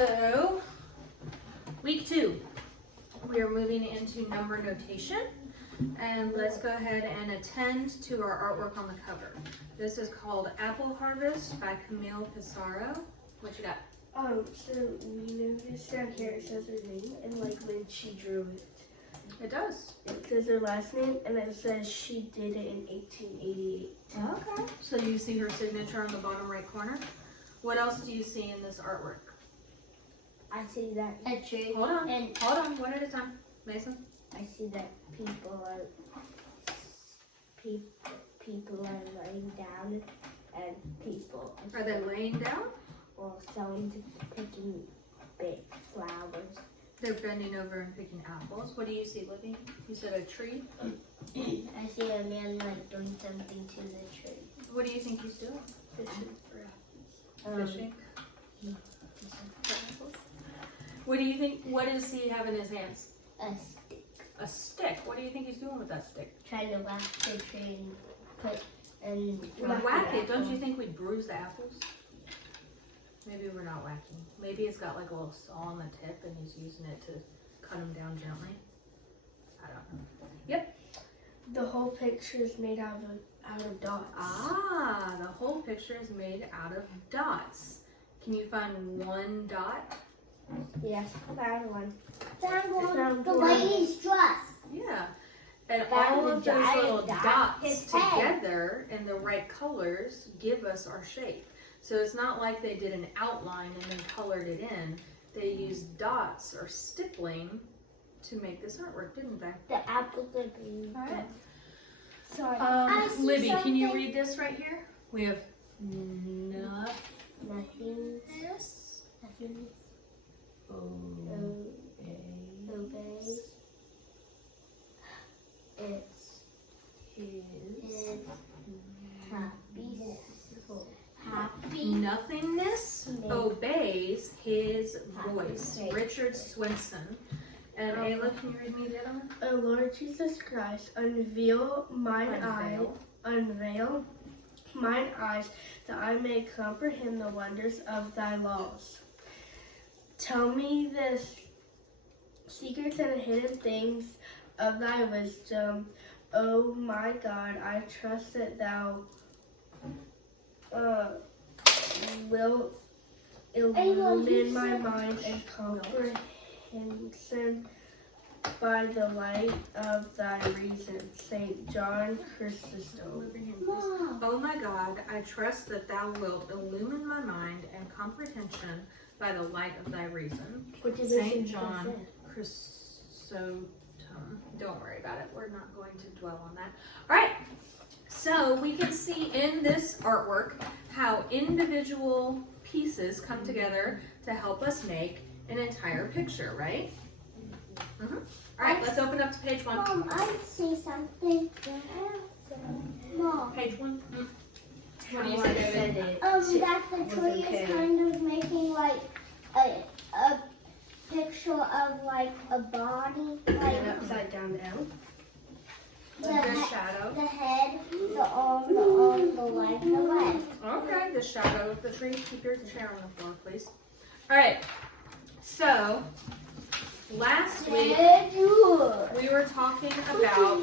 So, week 2, we are moving into number notation. And let's go ahead and attend to our artwork on the cover. This is called Apple Harvest by Camille Pissarro. What you got? So we noticed down here it says her name and like when she drew it. It does. It says her last name and it says she did it in 1888. Okay. So you see her signature on the bottom right corner. What else do you see in this artwork? I see that a tree. Hold on. And Hold on. One at a time. Mason? I see that people are laying down and people Are they laying down? Well, someone's picking big flowers. They're bending over and picking apples. What do you see, Libby? You said a tree? I see a man like doing something to the tree. What do you think he's doing? Fishing for apples. Fishing? What do you think? What does he have in his hands? A stick. A stick. What do you think he's doing with that stick? Trying to whack the tree and put and Whack it. Don't you think we'd bruise the apples? Maybe we're not whacking. Maybe it's got like a little saw on the tip and he's using it to cut them down gently. I don't know. Yep. The whole picture is made out of dots. Ah, the whole picture is made out of dots. Can you find one dot? Yes, found one. Found The one. lady's dress. Yeah. And Found all the of those giant little dot. dots His head. together in the right colors give us our shape. So it's not like they did an outline and then colored it in. They used dots or stippling to make this artwork, didn't they? The apples are being All right. Sorry. I see Libby, can you something. read this right here? We have Nothing. nothingness. Nothing. Obey. Obey. It's His happy. nothingness obeys his voice. Richard Swinson. And Ayla, can you read me the other one? O Lord Jesus Christ, unveil mine eyes, unveil mine eyes, that I may comprehend the wonders of thy laws. Tell me the secrets and hidden things of thy wisdom. O my God, I trust that thou wilt illumine my mind and comprehension by the light of thy reason. St. John Chrysostom. Oh my God, I trust that thou wilt illumine my mind and comprehension by the light of thy reason. Which is St. John Chrysostom. Don't worry about it. We're not going to dwell on that. All right. So we can see in this artwork how individual pieces come together to help us make an entire picture, right? Mm-hmm. All right, let's open up to page 1. Mom, I see something. Mom. Page 1. What do you How say, I David? said it That the was tree okay. is kind of making like a picture of like a body, like and upside down down. the, The shadow. the head, the arm, the leg, the leg. Okay, the shadow of the tree. Keep your chair on the floor, please. All right. So, last week we were talking about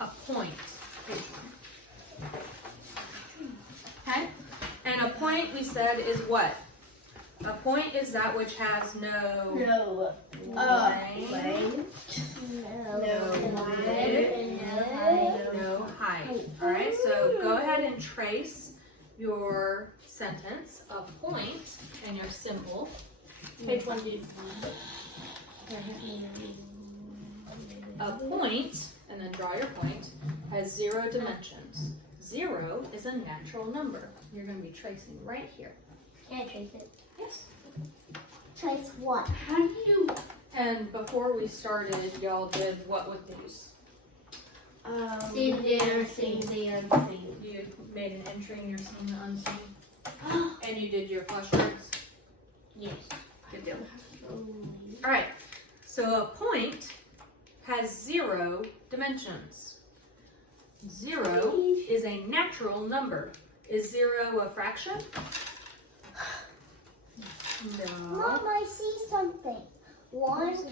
a point. Okay? And a point, we said, is what? A point is that which has no No. length, no height. All right, so go ahead and trace your sentence, a point, and your symbol. Page 1, dude. A point, and then draw your point, has 0 dimensions. 0 is a natural number. You're going to be tracing right here. Can I trace it? Yes. Trace what? How do you? And before we started, y'all did what with these? Seen the unseen. The unseen. You made an entry in your seen the unseen. And you did your flashcards. Yes. Good deal. All right. So a point has 0 dimensions. 0 is a natural number. Is 0 a fraction? No. Mom, I see something. 1, 2,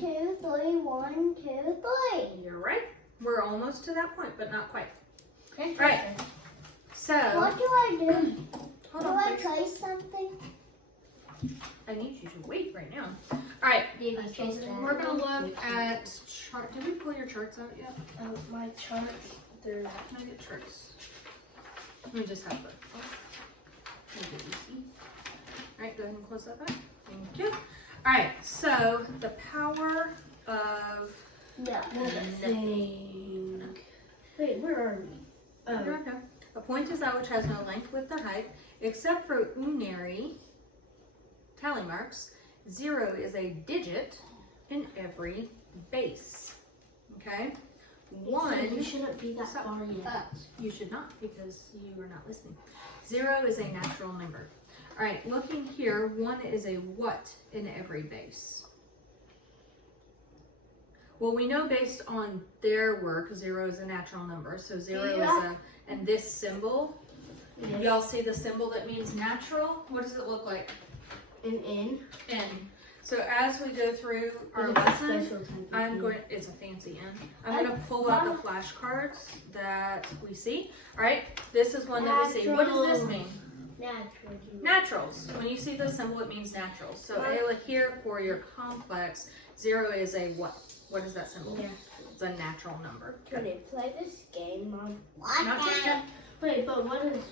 3, 1, 2, 3. You're right. We're almost to that point, but not quite. Okay. All right. So. What do I do? Hold Do on, I please. trace something? I need you to wait right now. All right. Baby, trace that. We're gonna look at chart. Did we pull your charts out yet? My charts, they're Can I get charts? Let me just have it. Make it easy. All right. Go ahead and close that back. Thank you. All right. So the power of. No. nothing. Wait, where are we? You're okay. A point is that which has no length, width, or height, except for unary tally marks. 0 is a digit in every base. Okay? 1. You shouldn't be that far yet. You should not, because you are not listening. 0 is a natural number. All right, looking here, 1 is a what in every base? Well, we know based on their work, 0 is a natural number. So 0 is a, and this symbol, y'all see the symbol that means natural? What does it look like? An N. N. So as we go through our It's a lesson, special type of I'm N. going, it's a fancy N. I'm going to pull out the flashcards that we see. All right, this is one that we see. What does this mean? Natural. Naturals. When you see the symbol, it means naturals. So Ayla, here for your complex, 0 is a what? What is that symbol? Yeah. It's a natural number. Can we play this game, Mom? Not just yet. Wait, but what is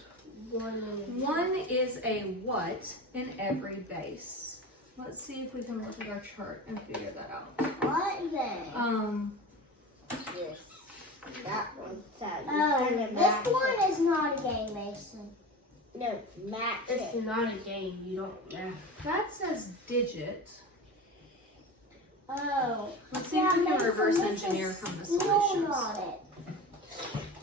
1 in 1 is a what in every base. Let's see if we can look at our chart and figure that out. What then? Yes. That one. This one is not a game, Mason. No, match It's it. not a game. You don't math. That says digit. Oh. Let's see if we can Mason, reverse this engineer is from the still solutions. not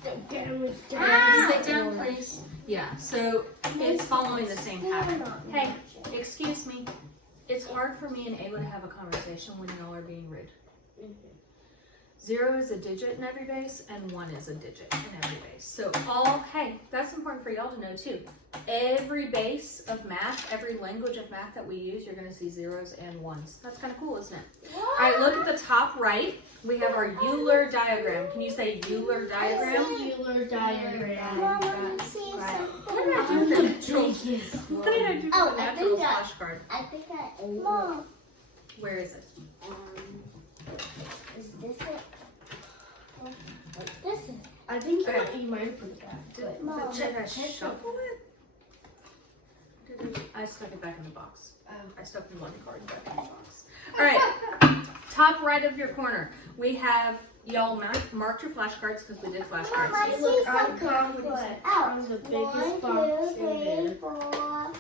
it. Sit down, please. Yeah, so it's following the same pattern. Hey, excuse me. It's hard for me and Ayla to have a conversation when y'all are being rude. 0 is a digit in every base, and 1 is a digit in every base. So hey, that's important for y'all to know too. Every base of math, every language of math that we use, you're gonna see 0s and 1s. That's kind of cool, isn't it? All right, look at the top right. We have our Euler diagram. Can you say Euler diagram? Euler diagram. Mom, let me see Right. something. What did I do with the naturals? What did I do with Oh, the I naturals think that- flashcard? I think that. Mom, Where is it? is this it? This is. I think Okay. you might have put it back. Did, Mom, did I check shuffle it? I stuck it back in the box. Oh. I stuck the one card back in the box. All right, top right of your corner, we have y'all marked your flashcards because we did Mom, flashcards. I See, see look, I'm something. confident. Oh, I'm the 1, biggest 2, box in 3, there. 4.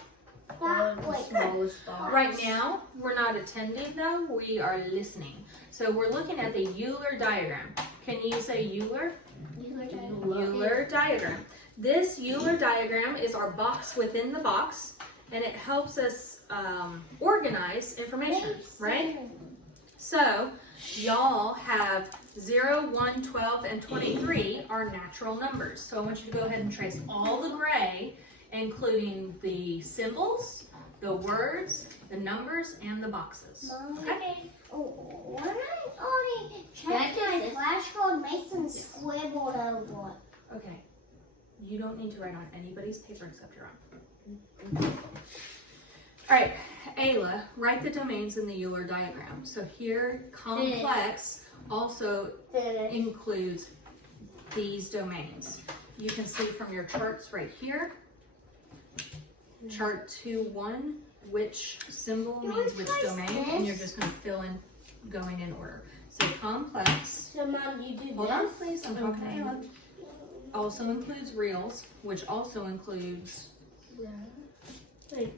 I'm That the wait. smallest box. Right now, we're not attending though, we are listening. So we're looking at the Euler diagram. Can you say Euler? Euler diagram. This Euler diagram is our box within the box, and it helps us organize information, right? So y'all have 0, 1, 12, and 23 are natural numbers. So I want you to go ahead and trace all the gray, including the symbols, the words, the numbers, and the boxes. Okay? When I already checked my flashcard, Mason Yes. scribbled over it. Okay. You don't need to write on anybody's paper except your own. All right, Ayla, write the domains in the Euler diagram. So here, complex also includes these domains. You can see from your charts right here, chart 2-1, which symbol means which domain, and you're just going to fill in going in order. So complex, So, Mom, you do hold on this? please, I'm talking to Ayla, also includes reals, which also includes, Wait,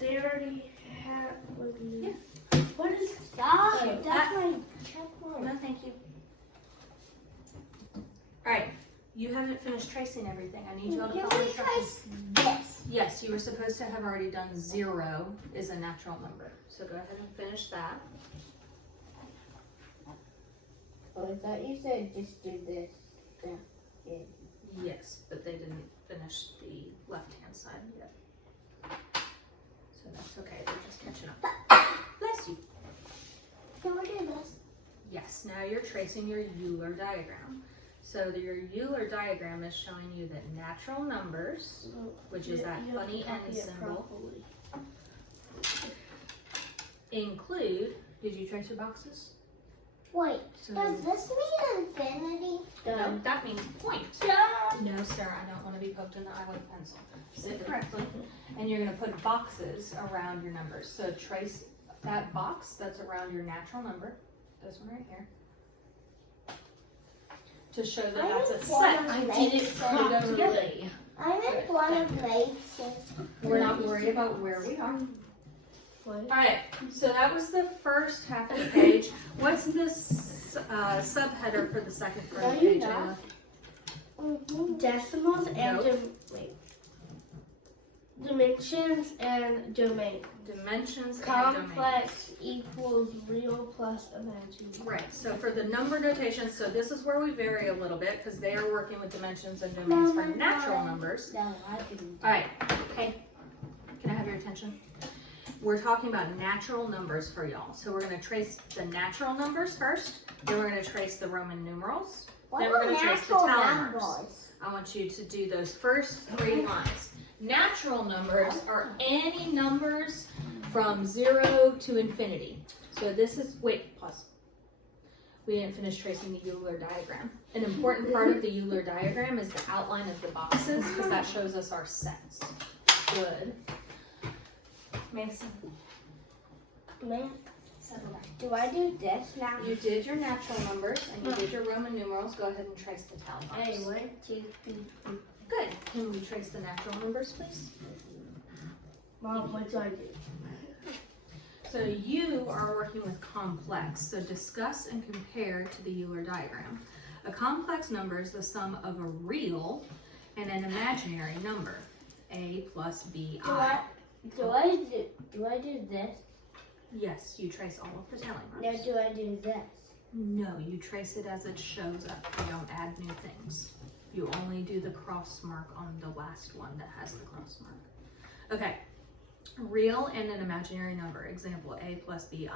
they already have. Yeah. What is Stop. Oh, That's my check mark. no thank you. All right, you haven't finished tracing everything. I need you all to Can follow we instructions. trace this? Yes, you were supposed to have already done 0 is a natural number. So go ahead and finish that. Oh, I thought you said just do this. Yes, but they didn't finish the left-hand side yet. So that's okay, they're just chin up. Bless you. Can we do this? Yes, now you're tracing your Euler diagram. So your Euler diagram is showing you that natural numbers, which is that You have to funny copy end it symbol, properly. include, did you trace your boxes? Wait, So, does this mean infinity? no, that means point. No, sir, I don't want to be poked in the eye with a pencil. Sit correctly. And you're going to put boxes around your numbers. So trace that box that's around your natural number, this one right here, to show that that's a set. I did it So we go together. properly. I'm in one of Lake's. We're not worried about where we are. What? All right, so that was the first half of the page. What's this subheader for the second part of the page, Ayla? Decimals and Nope. dimensions and domain. Dimensions and domain. Complex equals real plus imaginary. Right, so for the number notation, so this is where we vary a little bit because they are working with dimensions and domains for natural numbers. No, I didn't. All right, hey, can I have your attention? We're talking about natural numbers for y'all. So we're going to trace the natural numbers first, then we're going to trace the Roman numerals, What then we're are going to trace the natural Talmers. numbers? I want you to do those first 3 lines. Natural numbers are any numbers from 0 to infinity. So this is, wait, pause. We didn't finish tracing the Euler diagram. An important part of the Euler diagram is the outline of the boxes because that shows us our sets. Good. Mason, Man, settle down. Do I do this now? You did your natural numbers and you did your Roman numerals. Go ahead and trace the Talmers. hey, 1, 2, 3, 4. Good. Can we trace the natural numbers, please? Mom, what do I do? So you are working with complex, so discuss and compare to the Euler diagram. A complex number is the sum of a real and an imaginary number, a plus bi. Do I do this? Yes, you trace all of the tally No, marks. do I do this? No, you trace it as it shows up. You don't add new things. You only do the cross mark on the last one that has the cross mark. Okay. Real and an imaginary number. Example, a plus bi.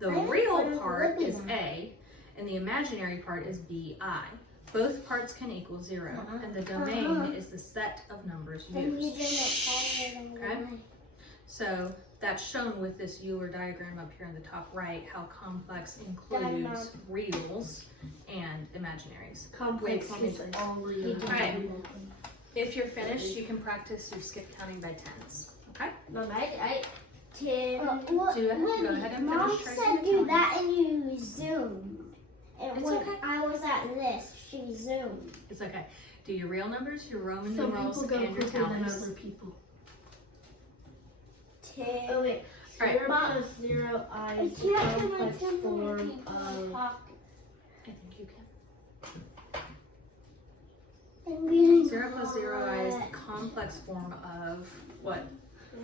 The I real don't part believe is that. a, and the imaginary part is bi. Both parts can equal 0, and the domain is the set of numbers Then you used. didn't follow them. Okay. So that's shown with this Euler diagram up here in the top right, how complex includes reals and imaginaries. Complex Wait, is all real. Alright. If you're finished, you can practice your skip counting by tens. Okay? Mom, I 10. Do it. Go ahead and Mom finish tracing said the do tally. that and you zoomed. And It's when okay. I was at this, she zoomed. It's okay. Do your real numbers, your Roman Some numerals, people go and your quicker than tallies. other people. 10. Oh wait. Alright. 0 plus 0 I I is the can't do my complex 10 form in my of pocket. I think you can. I'm getting 0 plus 0 I is the hot. complex form of what?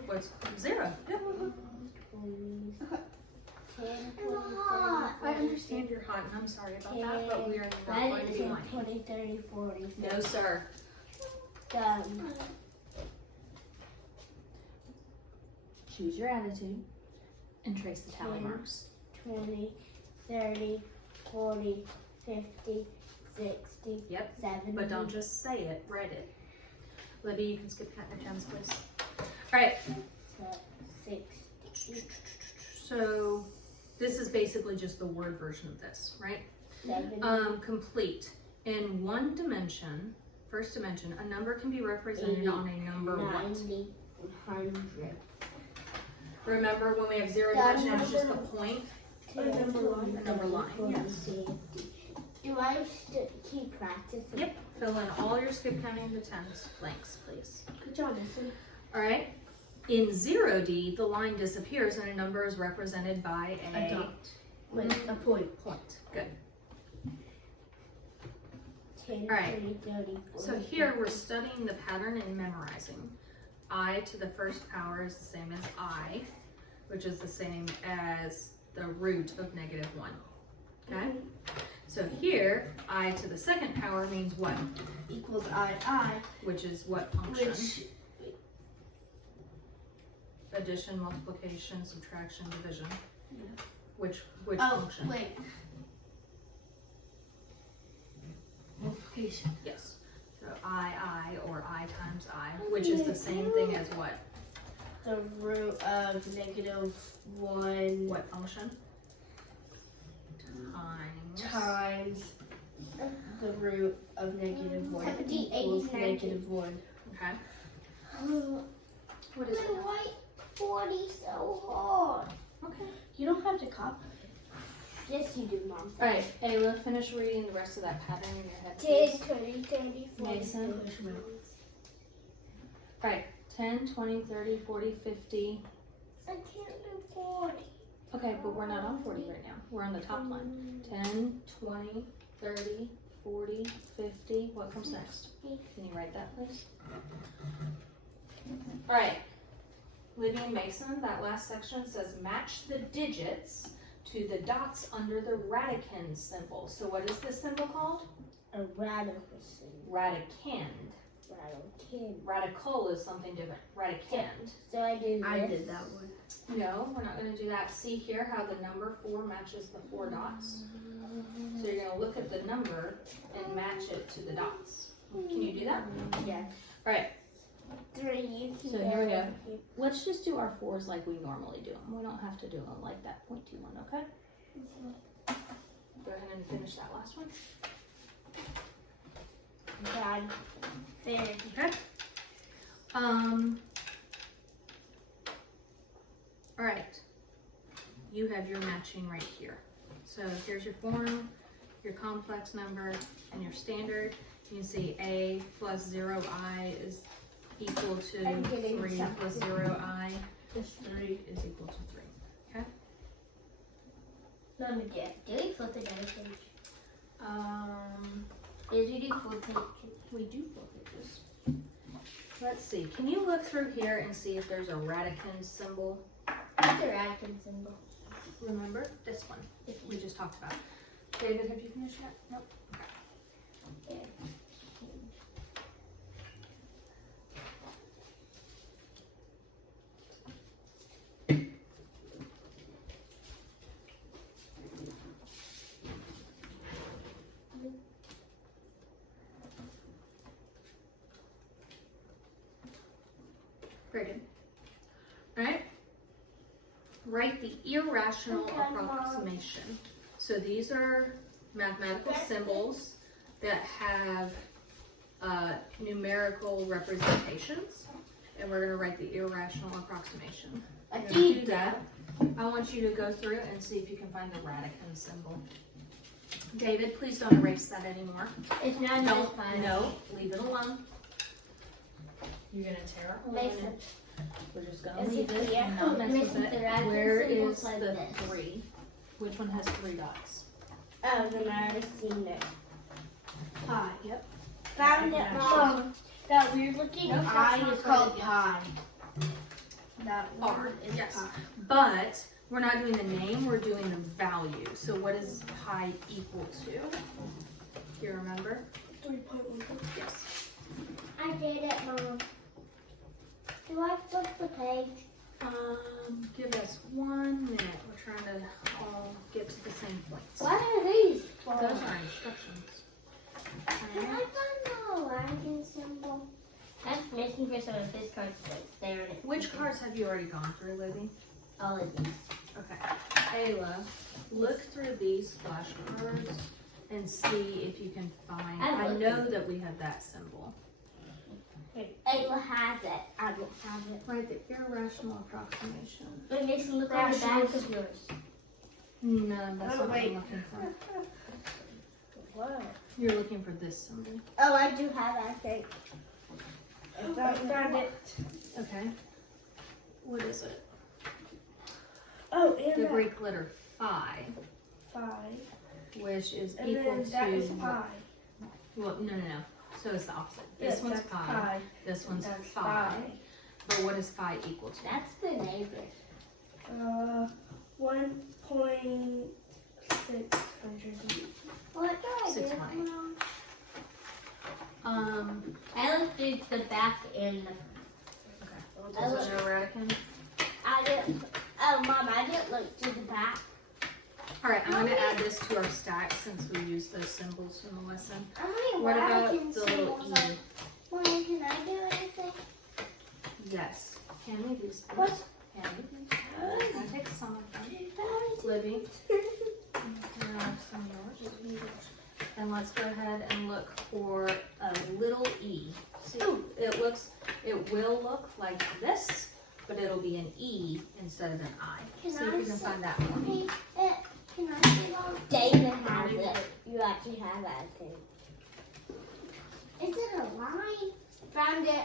What's 0? Yeah. 10, I'm hot. I understand you're hot, and I'm sorry about that, but we are not going to be 10, lying. 20, 30, 40. No, sir. Done. Choose your attitude. And trace the tally 10, marks. 20, 30, 40, 50, 60, Yep. 70. But don't just say it, write it. Libby, you can skip count your tens, please. All right. 60, So this is basically just the word version of this, right? 70. Complete. In one dimension, first dimension, a number can be represented 80, on a number what? 90, 100. Remember when we have 0 Yeah, dimension, it's just a number- point? A number line. A number line, yes. Do I keep practicing? Yep. Fill in all your skip counting the tens blanks, please. Good job, Nathan. All right. In 0D, the line disappears and a number is represented by A dot. Wait, a point. point. Good. 10, All right. 20, 30, 40. So here we're studying the pattern and memorizing. I to the first power is the same as I, which is the same as the root of -1. Okay? So here, I to the second power means what? Equals I, Which is what function? which addition, multiplication, subtraction, division. Yeah. Which Oh, function? wait. Multiplication. Yes. So I or I times I, which is the same thing as what? The root of -1 What function? times the root of -1 70, equals 80, -1. Okay. What is it? Why 40 so hard? Okay. You don't have to copy. Yes, you do, Mom. All right, Ayla, finish reading the rest of that pattern in your head, 10, please. 20, 30, 40. Mason. All right, 10, 20, 30, 40, 50. I can't do 40. Okay, but we're not on 40 right now. We're on the top line. 10, 20, 30, 40, 50. What comes next? Can you write that, please? All right. Libby and Mason, that last section says match the digits to the dots under the radicand symbol. So what is this symbol called? A radical. Radicand. Radical is something different. Radicand. So I did this. I did that one. No, we're not going to do that. See here how the number 4 matches the 4 dots? So you're going to look at the number and match it to the dots. Can you do that? Yes. All right. 3, you can So here we go. Let's just do our 4s like we normally do them. We don't have to do them like that pointy one, okay? Go ahead and finish that last one. Dad. There. Okay. All right. You have your matching right here. So here's your form, your complex number, and your standard. You can see A plus 0i is equal to I'm getting 3 plus something. 0i Just 3. is equal to 3. Okay? Mom, do we flip the other page? Did we do full page? We do full pages. Let's see. Can you look through here and see if there's a radicand symbol? What's the radicand symbol? Remember this one we just talked about. David, have you finished yet? Nope. Yeah. Very good. All right. Write the irrational Okay, Mom. approximation. So these are mathematical symbols that have numerical representations, and we're going to write the irrational approximation. I To did do that, I want you to go through and see if you can find the radicand symbol. David, please don't erase that anymore. It's not Don't, fine. no, leave it alone. You're gonna tear a hole in Mason. it. We're just gonna Is leave it it clear? and not mess Mason, with the it. radicand Where symbol is like the this. 3? Which one has 3 dots? Oh, then I already seen it. Pi. Yep. Found it, Yeah. Mom. That weird looking Nope, that's eye not is called right. pi. That R, one is yes. pi. But we're not doing the name, we're doing the value. So what is pi equal to? Do you remember? 3.1. Yes. I did it, Mom. Do I flip the page? Give us 1 minute. We're trying to all get to the same place. What are these for? Those are instructions. Can I find the radicand symbol? I'm looking for some of his cards there. Which cards have you already gone through, Libby? All of these. Okay. Ayla, look through these flashcards and see if you can find. I'm I looking. know that we have that symbol. Ayla has it. I don't have it. Right, the irrational approximation. Wait, Mason, look on the Rational back of yours. No, that's not what wait. I'm looking for. What? You're looking for this symbol. Oh, I do have it, I think. I found it. Okay. What is it? Oh, and The that Greek letter phi, 5. which is And equal then to. that is pi. Well, no. So it's the opposite. This Yes, one's that's pi. This one's That's phi. pi. But what is phi equal to? That's the neighbor. 1.600. What do I do? 620. I looked through the back and the Okay. Is it a radicand? All right, I'm gonna add this to our stack since we used those symbols from the lesson. Mommy, What about American the little symbols E? are- Mommy, can I do anything? Yes. Can we do some? What? Can we do some? I'm gonna take some of them. Libby. Some yours. And let's go ahead and look for a little E. See, it will look like this, but it'll be an E instead of an I. Can See I if you can see- find that for me. Can I see one? David has it. You actually have that thing. Is it a line? Found it.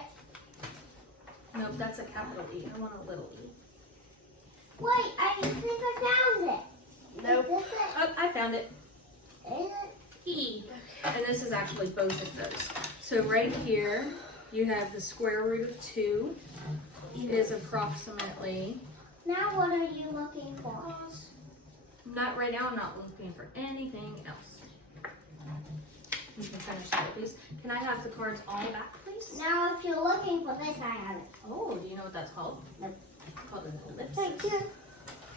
Nope, that's a capital E. I want a little E. Wait, I think I found it. Nope. Is this Oh, I found it. it? Is it? E. And this is actually both of those. So right here, you have the square root of 2 is approximately, Now what are you looking for? not right now, I'm not looking for anything else. You can finish that, please. Can I have the cards all back, please? Now if you're looking for this, I have it. Oh, do you know what that's called? Nope. It's called an ellipsis. Thank you.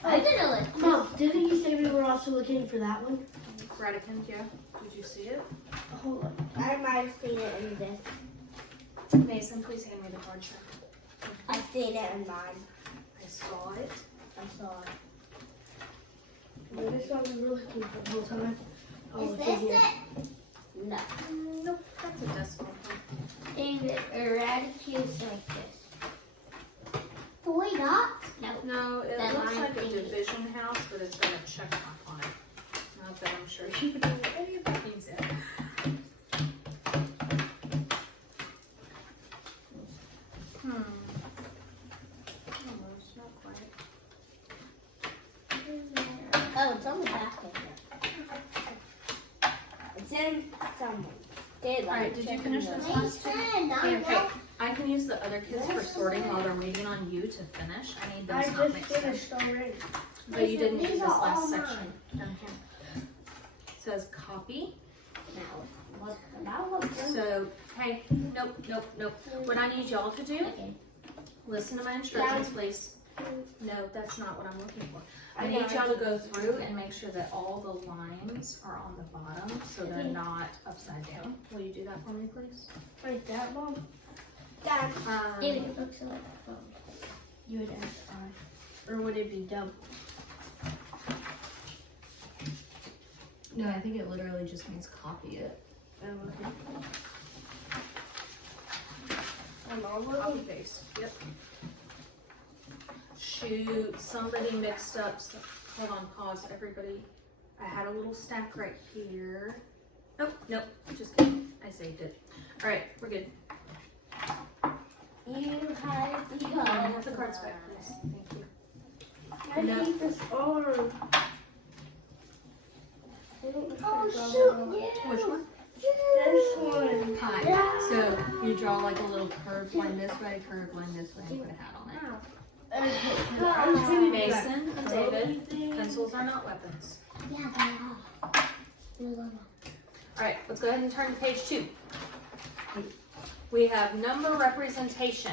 I did a list. Mom, didn't you say we were also looking for that one? Radicant, yeah. Did you see it? Hold on. I might have seen it in this. Mason, please hand me the card, sir. I seen it in mine. I saw it. I saw it. Well, this one we were looking for the whole time. Oh, Is it's this in here. it? No. Nope, that's a decimal point. David, eradicates like this. 3 dots? No, it That looks line like a thingy. division house, but it's got a check mark on it. Not that I'm sure you know what any of that means yet. Almost, not quite. Oh, it's on the back of it. It's in someone. David, Alright, did you finish this last two? Mason, Okay, I can use the other kids for sorting while they're waiting on you to finish. I need I those not just mixed up. finished already. But you didn't do These this are all last mine. section. Down here. It says copy. Now, what about what? So, hey, nope. What I need y'all to do, Okay. listen to my instructions, please. No, that's not what I'm looking for. I need y'all to go through and make sure that all the lines are on the bottom, so they're not upside down. Will you do that for me, please? Like that, Mom? Dad, David, It looks like you would ask I. Or would it be double? No, I think it literally just means copy it. Oh, okay. I'm all Copy looking. paste, yep. Shoot, somebody mixed up, hold on, pause, everybody. I had a little stack right here. Nope, just kidding, I saved it. All right, we're good. you had the Can I have the cards back, please? Thank you. I No. hate this arm. Oh shoot, you. Which one? This one. Hi. So you draw like a little curved line this way, curved line this way, and put a hat on it. Mason and David, pencils are not weapons. Yeah, they are. All right, let's go ahead and turn to page 2. We have number representation.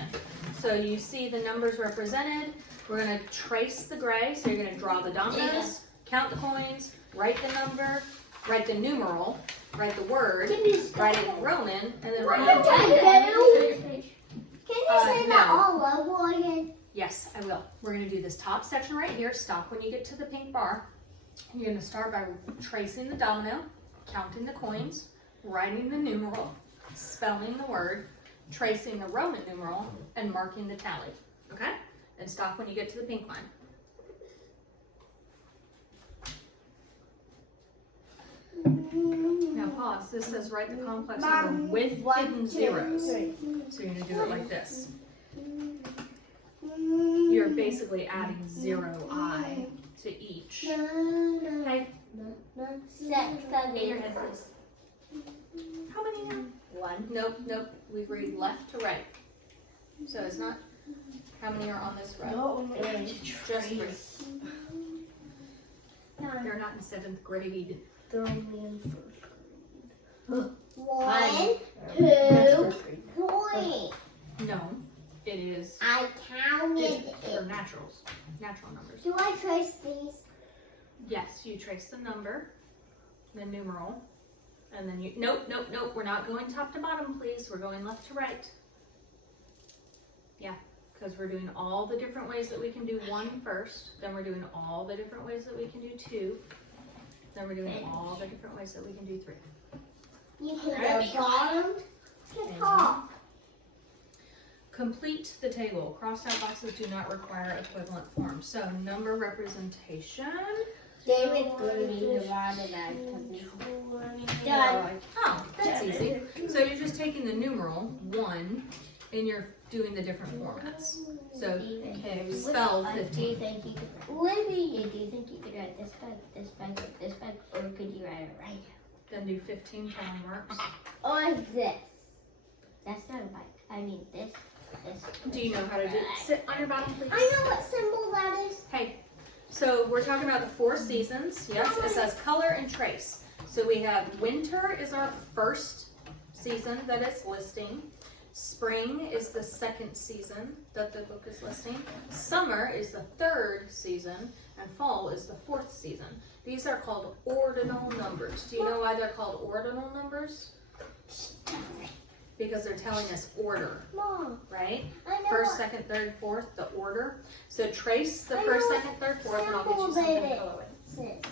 So you see the numbers represented. We're going to trace the gray. So you're going to draw the dominoes, count the coins, write the number, write the numeral, write the word, write it in Roman, and then write it in Can you say that no. all over again? Yes, I will. We're going to do this top section right here. Stop when you get to the pink bar. You're going to start by tracing the domino, counting the coins, writing the numeral, spelling the word, tracing the Roman numeral, and marking the tally. Okay? And stop when you get to the pink line. Now pause. This says write the complex number with hidden zeros. So you're going to do it like this. You're basically adding 0i to each. Okay? Get your head, please. How many now? 1. Nope. We read left to right. So it's not how many are on this row. No, Just 3. You're not in 7th grade. they're only in first grade. 1, 2, That's first grade. 3. No, it is I counted digits or it. natural numbers. Do I trace these? Yes, you trace the number, the numeral, and then you, nope, we're not going top to bottom, please. We're going left to right. Yeah, because we're doing all the different ways that we can do 1 first, then we're doing all the different ways that we can do 2, then we're doing all the different ways that we can do 3. You can go bottom to top. Complete the table. Crossed out boxes do not require equivalent forms. So number representation. David's going to be divided out Done. Oh, that's easy. So you're just taking the numeral 1 and you're doing the different formats. So okay, spell 15. Do you think you could Libby. do you think you could write this back, or could you write it right? Then do 15 column works. Or this. That's not a bike. I mean this. Do you know how to do it? Sit on your bottom, please. I know what symbol that is. Hey, so we're talking about the 4 seasons. Yes, it says color and trace. So we have winter is our first season that it's listing. Spring is the second season that the book is listing. Summer is the 3rd season, and fall is the 4th season. These are called ordinal numbers. Do you know why they're called ordinal numbers? Because they're telling us order, Mom, right? I know First, what second, third, fourth, the order. So trace the I first, know second, third, fourth, and I'll get you symbol something to that color with. it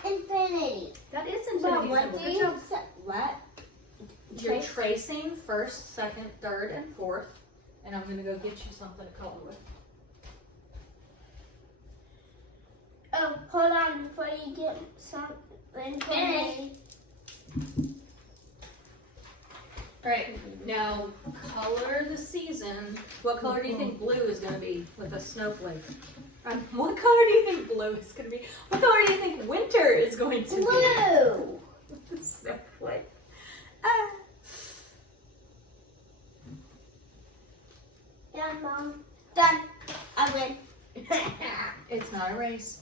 says. Infinity. That is Mom, infinity what symbol. do Good you job. say? What? You're Trace? tracing first, second, third, and fourth, and I'm gonna go get you something to color with. Oh, hold on before you get some infinity. Alright, now color the season. What color do you think blue is gonna be with a snowflake? What color do you think blue is gonna be? What color do you think winter is going to be? Blue. With a snowflake. Done, Mom. Done. I win. It's not a race.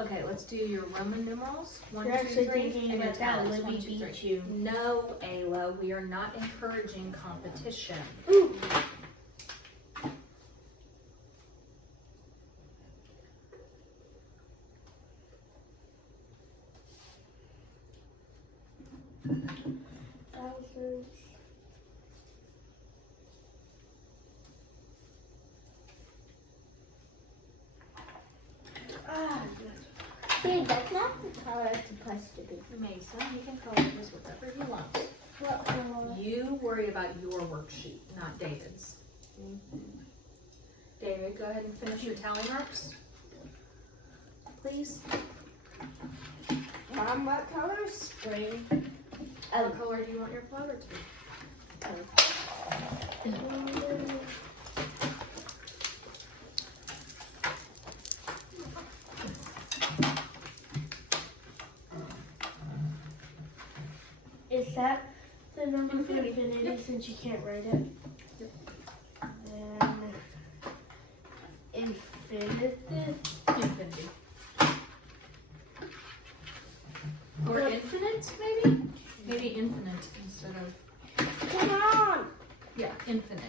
Okay, let's do your Roman numerals. 1, You're 2, actually 3, thinking and about that. italics. Libby 1, 2, 3. beat you. No, Ayla, we are not encouraging competition. Ooh. Thousands. Dude, that's not the color it's supposed to be. Mason, you can color this whatever you want. What color? You worry about your worksheet, not David's. David, go ahead and finish your tally marks, please. Mom, what color is spring? What color do you want your flower to be? Is that the number for infinity since you can't write it? Then infinity. Infinity. Or infinite, maybe? Maybe infinite instead of, Come on. yeah, infinite.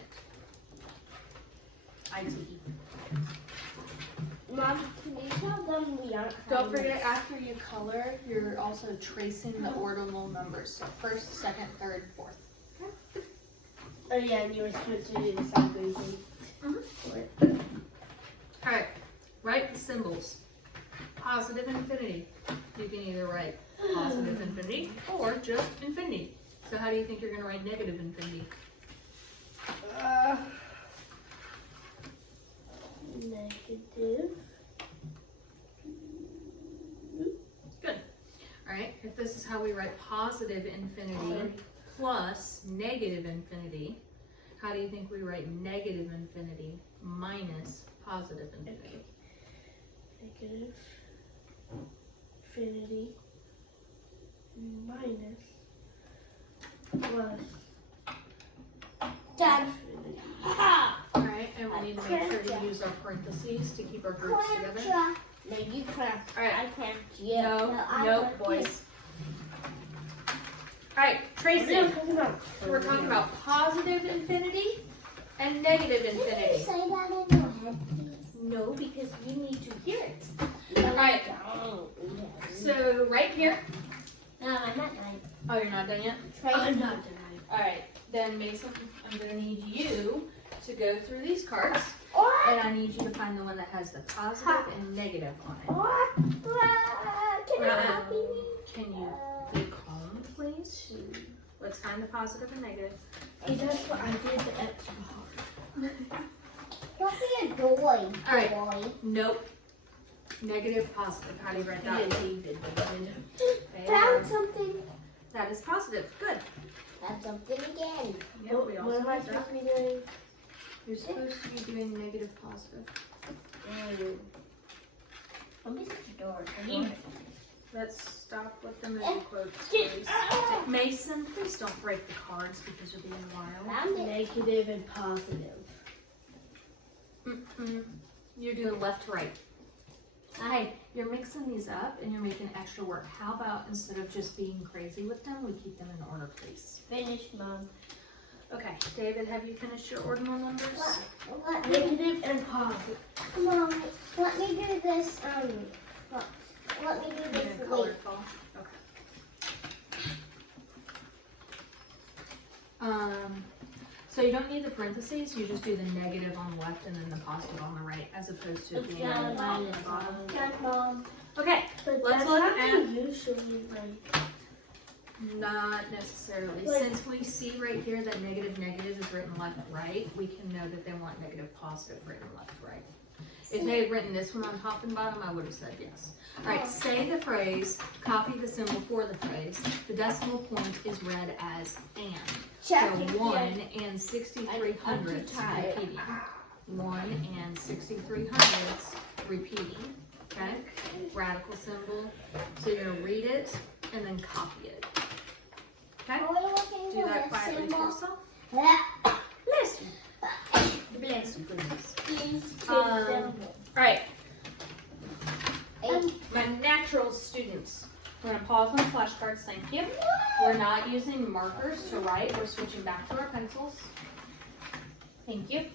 ITE. Mom, can you tell them we aren't Don't forget, after you color, you're also tracing the ordinal numbers. So first, second, third, fourth. Oh yeah, and you were supposed to do the same thing. Alright, write the symbols. Positive infinity. You can either write positive infinity or just infinity. So how do you think you're going to write negative infinity? Negative. Good. Alright, if this is how we write positive infinity plus negative infinity, how do you think we write negative infinity minus positive infinity? Negative infinity minus plus Done. infinity. Alright, and we need to make sure to use our parentheses to keep our groups together. Cramped. No, you cramped. Alright, I cramped you. no, I no, want boys. Alright, Tracy, we're talking about positive infinity and negative Can you infinity. say that in your head, please? No, because you need to hear it. No, Alright, so right here. No, I'm not done. Oh, you're not done yet? I'm not done. Alright, then Mason, I'm going to need you to go through these cards. And I need you to find the one that has the positive and negative on it. Can I copy? Can you be calm, please? Let's find the positive and negative. Hey, that's what I did the extra hard. Don't be a boy. All right. Boy. Nope. Negative, positive. How do you write that? Found And something. that is positive. Good. Found something again. Yep, we What also am I write supposed that. to be doing? You're supposed to be doing negative, positive. Don't be such a dork. Let's stop with the movie quotes, please. Mason, please don't break the cards because you're being wild. Found it. Negative and positive. You're doing left to right. Hey, you're mixing these up and you're making extra work. How about instead of just being crazy with them, we keep them in order, please? Finished, Mom. Okay, David, have you finished your ordinal numbers? Let me, Negative and positive. Mom, let me do this. Let me do You're this. gonna Wait. colorful. Okay. So you don't need the parentheses. You just do the negative on the left and then the positive on the right, as opposed to it being on the top and the bottom. Done, Mom. Okay, But let's that's look how at. we usually write. Not necessarily. Like- Since we see right here that negative is written left right, we can know that they want negative positive written left right. If they had written this one on top and bottom, I would have said yes. All right, say the phrase, copy the symbol for the phrase. The decimal point is read as and. Check So it. 1 and 63 hundredths repeating. 1 and 63 hundredths repeating. Okay? Radical symbol. So you're going to read it and then copy it. Okay? Are we looking Do for that a quietly to symbol? yourself. Ah, Bless you. Bless you, please. these two All symbols. right. Eight. My natural students. We're going to pause on the flashcards. Thank you. We're not using markers to write. We're switching back to our pencils. Thank you.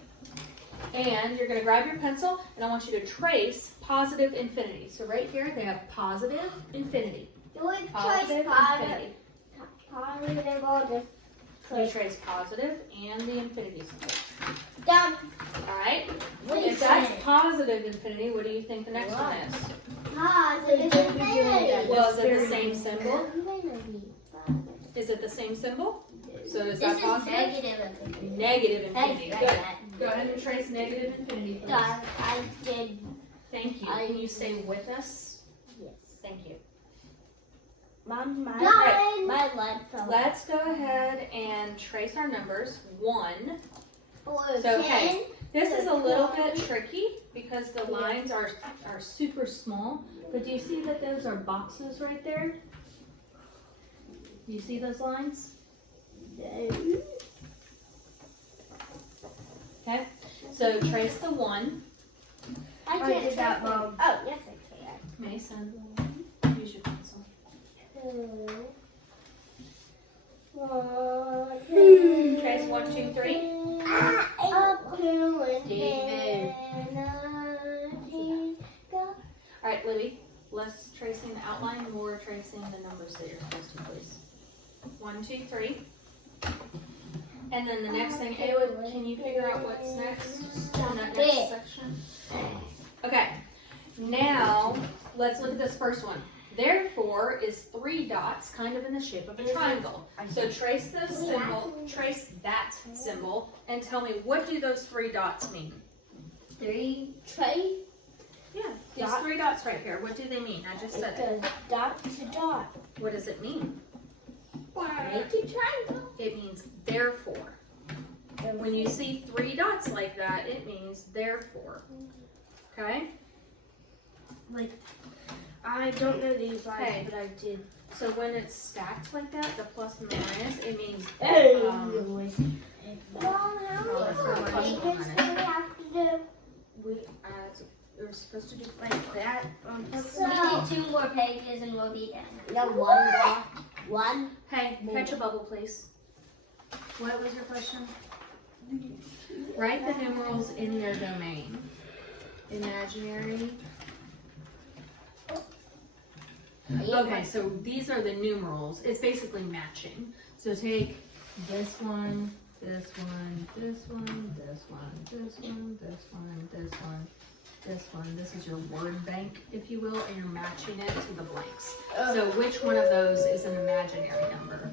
And you're going to grab your pencil, and I want you to trace positive infinity. So right here, they have positive infinity. Do we Positive trace positive? infinity. Positive or just So you trace positive and the infinity symbol. done? All right? Wait, If that's positive infinity, what do you think the next one is? Positive infinity. Well, is it the same symbol? Infinity. Is it the same symbol? So is This that is positive? negative infinity. Negative infinity. Hey, Good. that. Go ahead and trace negative infinity, please. Done. I did. Thank you. Can you stay with us? Yes. Thank you. Mom, my Done. my left fell. Let's go ahead and trace our numbers. 1. Or So, 10. hey, this is a little bit tricky because the lines are super small. But do you see that those are boxes right there? Do you see those lines? Okay. So trace the 1. I I can't did that, trace it. Mom. Oh, yes, I can. Mason, use your pencil. 2. 1. Trace 1, 2, 3. Up to David. infinity. Go. All right, Libby. Less tracing the outline, more tracing the numbers that you're supposed to, please. 1, 2, 3. And then the next thing, Ayla, can you figure out what's next in that next section? Okay. Now, let's look at this first one. Therefore is 3 dots, kind of in the shape of a triangle. So trace this symbol, trace that symbol, and tell me, what do those 3 dots mean? 3 Tray. Yeah, these Dot. 3 dots right here. What do they mean? I just said it. goes dot to dot. What does it mean? Make a triangle. It means therefore. And when you see 3 dots like that, it means therefore. Okay? Like, I don't know these lines, Hey. but I did. So when it's stacked like that, the plus and the minus, it means Mom, how many pages do we have to do? we're supposed to do Like that. So, We need 2 more pages and we'll be done. no, one more. One. Hey, catch a bubble, please. What was your question? Write the numerals in their domain. Imaginary, Okay, so these are the numerals. It's basically matching. So take this one, this one, this one, this one, this one, this one, this one, this one. This is your word bank, if you will, and you're matching it to the blanks. So which one of those is an imaginary number?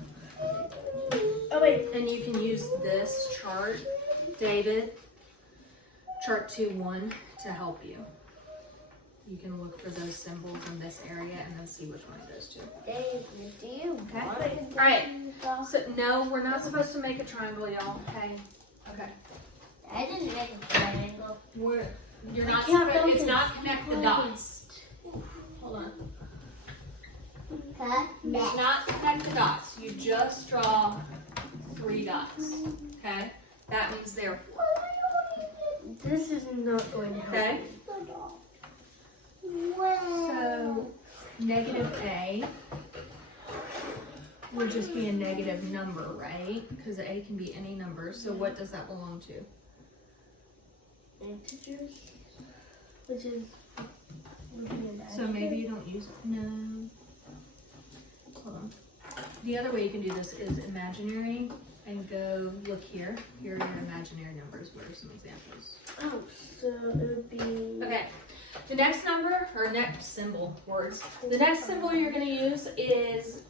Oh wait. And you can use this chart, David, chart 2-1, to help you. You can look for those symbols in this area and then see which one it goes to. David, do you Okay. want to do Alright. stuff? So no, we're not supposed to make a triangle, y'all. Okay. Okay. I didn't make a triangle. You're not can't supposed. make It's it. not connect the dots. Hold on. Cut It's that. not connect the dots. You just draw 3 dots. Okay. That means therefore. This is not going to help. Okay. me. So negative A would just be a negative number, right? Because A can be any number. So what does that belong to? Integers, which is would be an So maybe you don't use no. Hold on. The other way you can do this is imaginary and go look here. Here are your imaginary numbers. What are some examples? Oh, so it would be. Okay. The next number or next symbol words. The next symbol you're going to use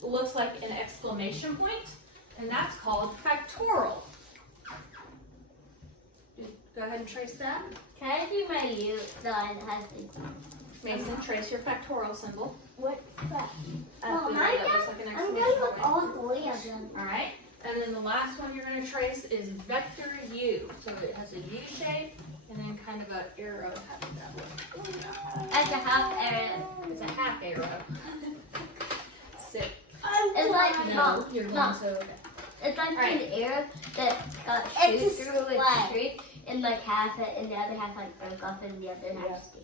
looks like an exclamation point, and that's called factorial. Go ahead and trace that. Can I do my U? No, it has to. Mason, trace your factorial symbol. What? That looks like an I'm exclamation done with point. all 3 of them. All right, and then the last one you're going to trace is vector U. So it has a U shape and then kind of an arrow. How does that look? That's a half arrow. It's a half arrow. Sit. It's like No, you're no. going to. It's like Alright. an arrow that It's shoots a through like flag. straight, and like half it, and the other half like broke off, and the other half stings.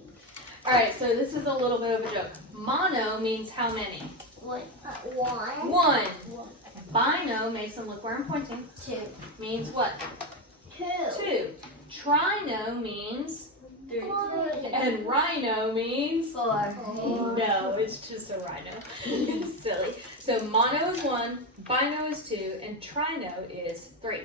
All right, so this is a little bit of a joke. Mono means how many? What? 1. 1. Bino, Mason, look where I'm pointing, 2. means what? 2. 2. Trino means 3. and rhino means 4. no, it's just a rhino. It's silly. So mono is 1, bino is 2, and trino is 3.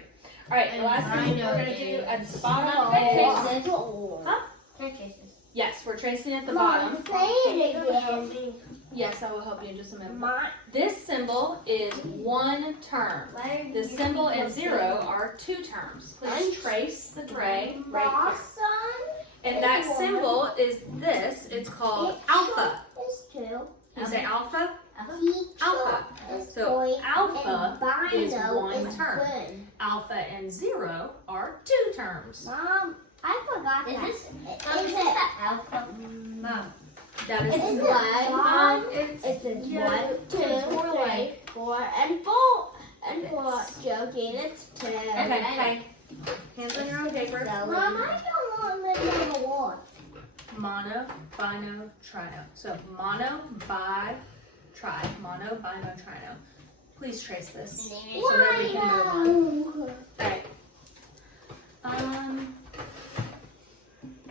All right, the And last thing we're rhino going to do is- at the bottom No. is, Huh? Can I trace this? yes, we're tracing at the Mom, bottom. say it again. Yes, I will help you in just a minute. My, This symbol is 1 term. Why are The you symbol and using 0 are 2 terms. Please I'm- trace the tray right my here. son And that symbol is this. It's called alpha. is 2. You say alpha? Teacher Alpha. is So boy, alpha and is Bino 1 is term. twin. Alpha and 0 are 2 terms. Mom, I forgot Is that. this? Is Is it? that alpha? Mom. That is Is it correct. 1? It's It's a yeah, 1, 2, it's more 3, like- 4, and 4. And 4. Joking, it's 2. Okay, okay. Hands on your own paper. Mom, I don't want to live in the war. Mono, bino, trino. So mono, bi, tri. Mono, bino, trino. Please trace this so that we can move on. Okay.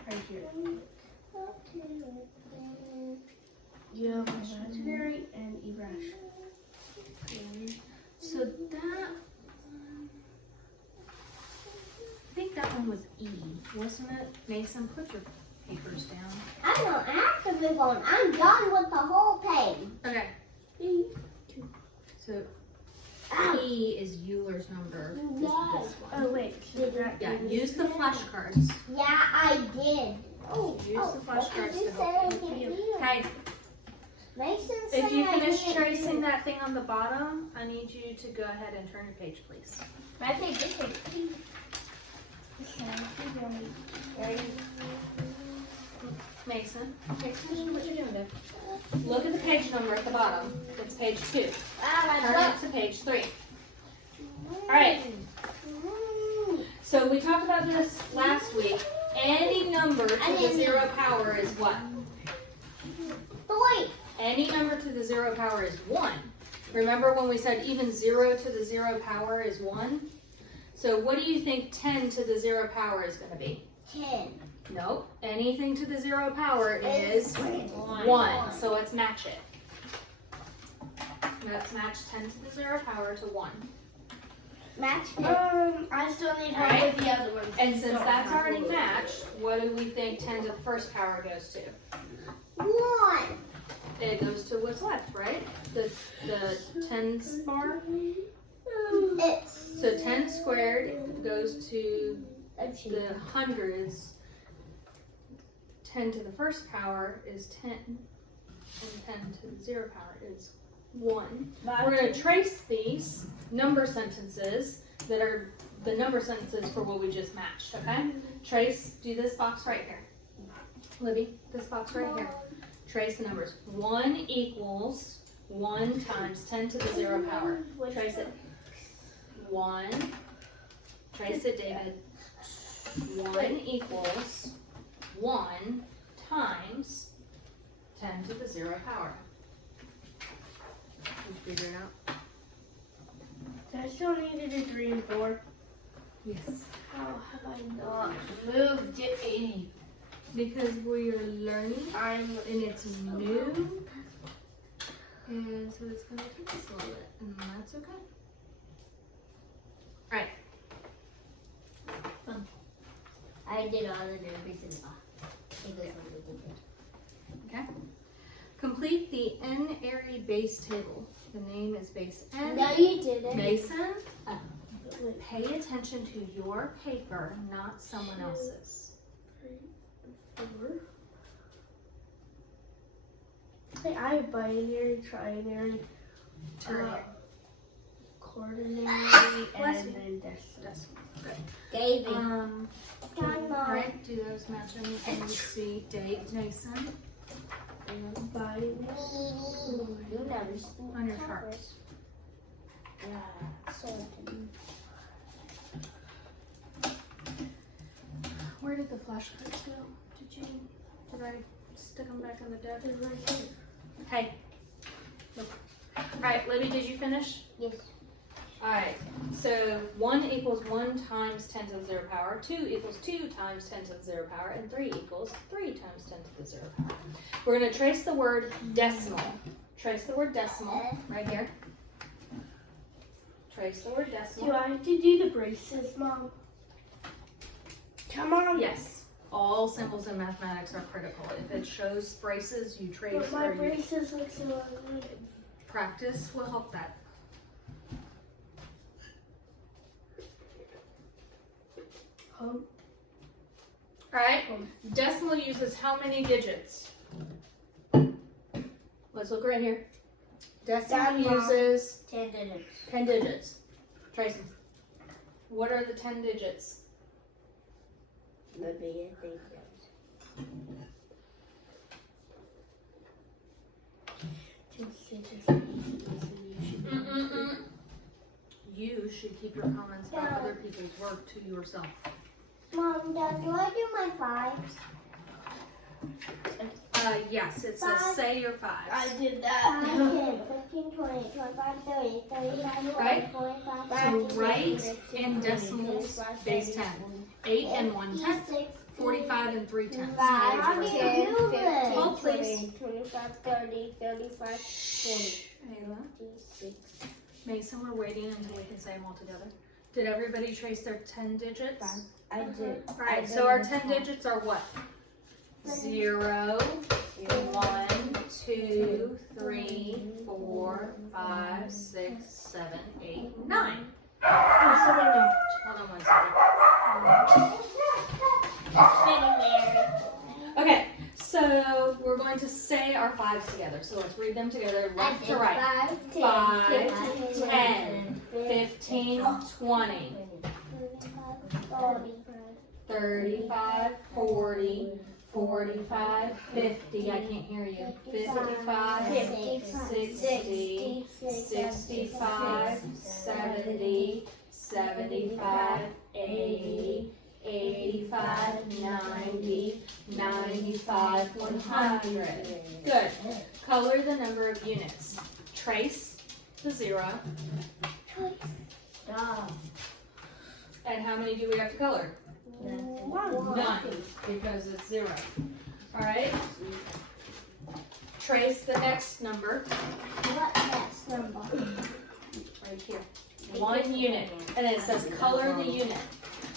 Right here. You have imaginary and irrational. So that one, I think that one was E, wasn't it? Mason, put your papers down. I don't have to move on. I'm done with the whole page. Okay. So E is Euler's number. Is this one. Oh wait, so that Yeah, is- use the flashcards. Yeah, I did. Oh, Use the what flashcards did you to say help I you. didn't do? Okay, Mason said if you I finish didn't tracing do. that thing on the bottom, I need you to go ahead and turn your page, please. I think this is. Mason, pay attention to what you're doing there. Look at the page number at the bottom. It's page 2. Turn it to page 3. All right. So we talked about this last week. Any number to the 0 power is what? 3. Any number to the 0 power is 1. Remember when we said even 0 to the 0 power is 1? So what do you think 10 to the 0 power is going to be? 10. Nope. Anything to the 0 power is 1. So let's match it. Let's match 10 to the 0 power to 1. Match it. I still need help with the other ones. And since Don't that's have already one. matched, what do we think 10 to the first power goes to? 1. It goes to what's left, right? The tens bar. It's So 10 squared goes to the hundreds. 10 to the first power is 10. And 10 to the 0 power is 1. We're going to trace these number sentences that are the number sentences for what we just matched, okay? Trace, do this box right here. Libby, this box right here. Trace the numbers. 1 equals 1 times 10 to the 0 power. Trace it. 1. Trace it, David. 1 equals 1 times 10 to the 0 power. Did you figure it out? I still need to do 3 and 4. Yes. How have I not moved it? Because we're learning I'm and it's new. And so it's going to take us a little bit. And that's okay. Alright. I did all the numbers in the box. Okay. Complete the n-ary base table. The name is base n. No, you didn't. Mason, pay attention to your paper, not someone else's. 4. Hey, I have binary, trinary, Ternary. quaternary, Bless and you. then decimal. David. Right, do those match anything you see? Date, Mason, Binary. You never seen on your charts. Yeah, certain. Where did the flashcards go? Did I stick them back in the deck? They're right here. Hey. Look. Alright, Libby, did you finish? Yes. Alright, so 1 equals 1 times 10 to the 0 power, 2 equals 2 times 10 to the 0 power, and 3 equals 3 times 10 to the 0 power. We're going to trace the word decimal. Trace the word decimal right here. Trace the word Do decimal. I have to do the braces, Mom? Come on. Yes, all symbols in mathematics are critical. If it shows braces, you trace But my or you braces look so ugly. practice will help that. Alright, decimal uses how many digits? Let's look right here. Decimal uses 10 digits. 10 digits. Tracy, what are the 10 digits? Maybe I think You should keep your comments about other people's work to yourself. Mom, Dad, do I do my 5s? Yes, it says say your fives. I did 5, that. 10, 15, 20, 25, 30, 35, 40, Right. 45, So write in decimals base 10. 8 and 1 tenth, 45 and 3 tenths. How do you 10, do this? 15, Hold, please. 20, 25, 30, 35, 40, Ayla, 56. Mason, we're waiting until we can say them all together. Did everybody trace their 10 digits? I did. Alright, so our 10 digits are what? 0, 1, 2, 3, 4, 5, 6, 7, 8, 9. Oh, someone else. Hold on one second. Okay, so we're going to say our fives together. So let's read them together left to right. 5, 10, 15, 20, 35, 40, 45, 50, I can't hear you, 55, 60, 65, 70, 75, 80, 85, 90, 95, 100. Good. Color the number of units. Trace the 0. And how many do we have to color? None, because it's 0. Alright? Trace the next number. What next number? right here. 1 unit. And then it says color the unit.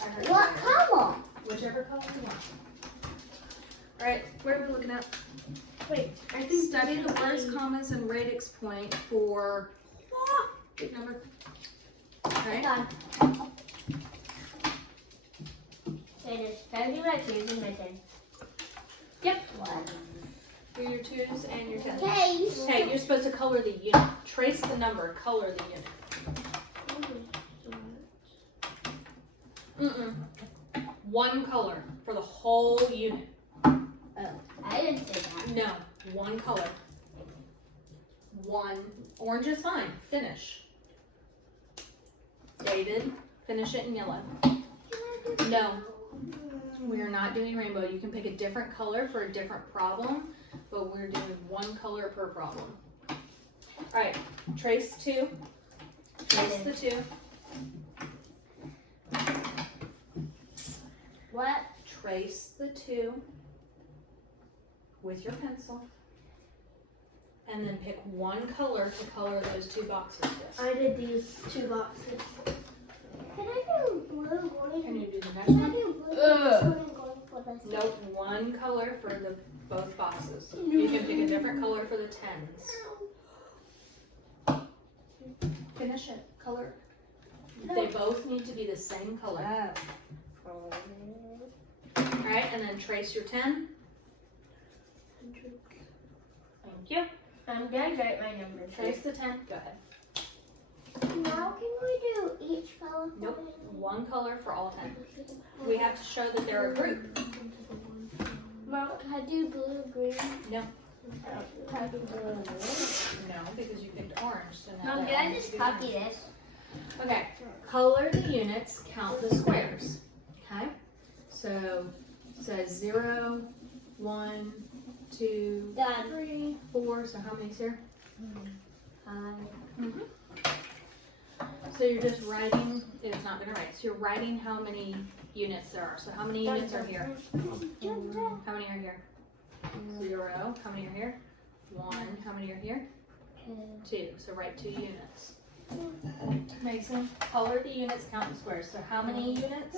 I heard What you. color? Whichever color you want. Alright, what are we looking at? Wait, I think Study the words, commas, and radix point for big number. Okay. Done. Okay, just gotta do my 2s and my 10s. Yep. Do your 2s and your 10s. Okay. Okay, you're supposed to color the unit. Trace the number, color the unit. One color for the whole unit. Oh, I didn't say that. No, one color. One. Orange is fine. Finish. Dated. Finish it in yellow. No. We are not doing rainbow. You can pick a different color for a different problem, but we're doing one color per problem. Alright, trace 2. Trace the 2. What? Trace the 2 with your pencil. And then pick one color to color those 2 boxes with. I did these 2 boxes. Can I do blue going? Can you do the next Can I one? do blue going for this? Nope, one color for the both boxes. You can pick a different color for the 10s. Finish it. Color. They both need to be the same color. Alright, and then trace your 10. Thank you. I'm gonna write my numbers. Trace the 10. Go ahead. Now can we do each color? Nope. One color for all 10. We have to show that they're a group. Mom, can I do blue, green? No. Can I do blue and green? No, because you picked orange. So now Mom, that can I one just is copy green. this? Okay. Color the units, count the squares. Okay? So it says 0, 1, 2, Done. 3, 4. So how many's here? 5. So you're just writing, it's not going to write. So you're writing how many units there are. So how many units are here? How many are here? 0. How many are here? 1. How many are here? 2. So write 2 units. Mason, color the units, count the squares. So how many units?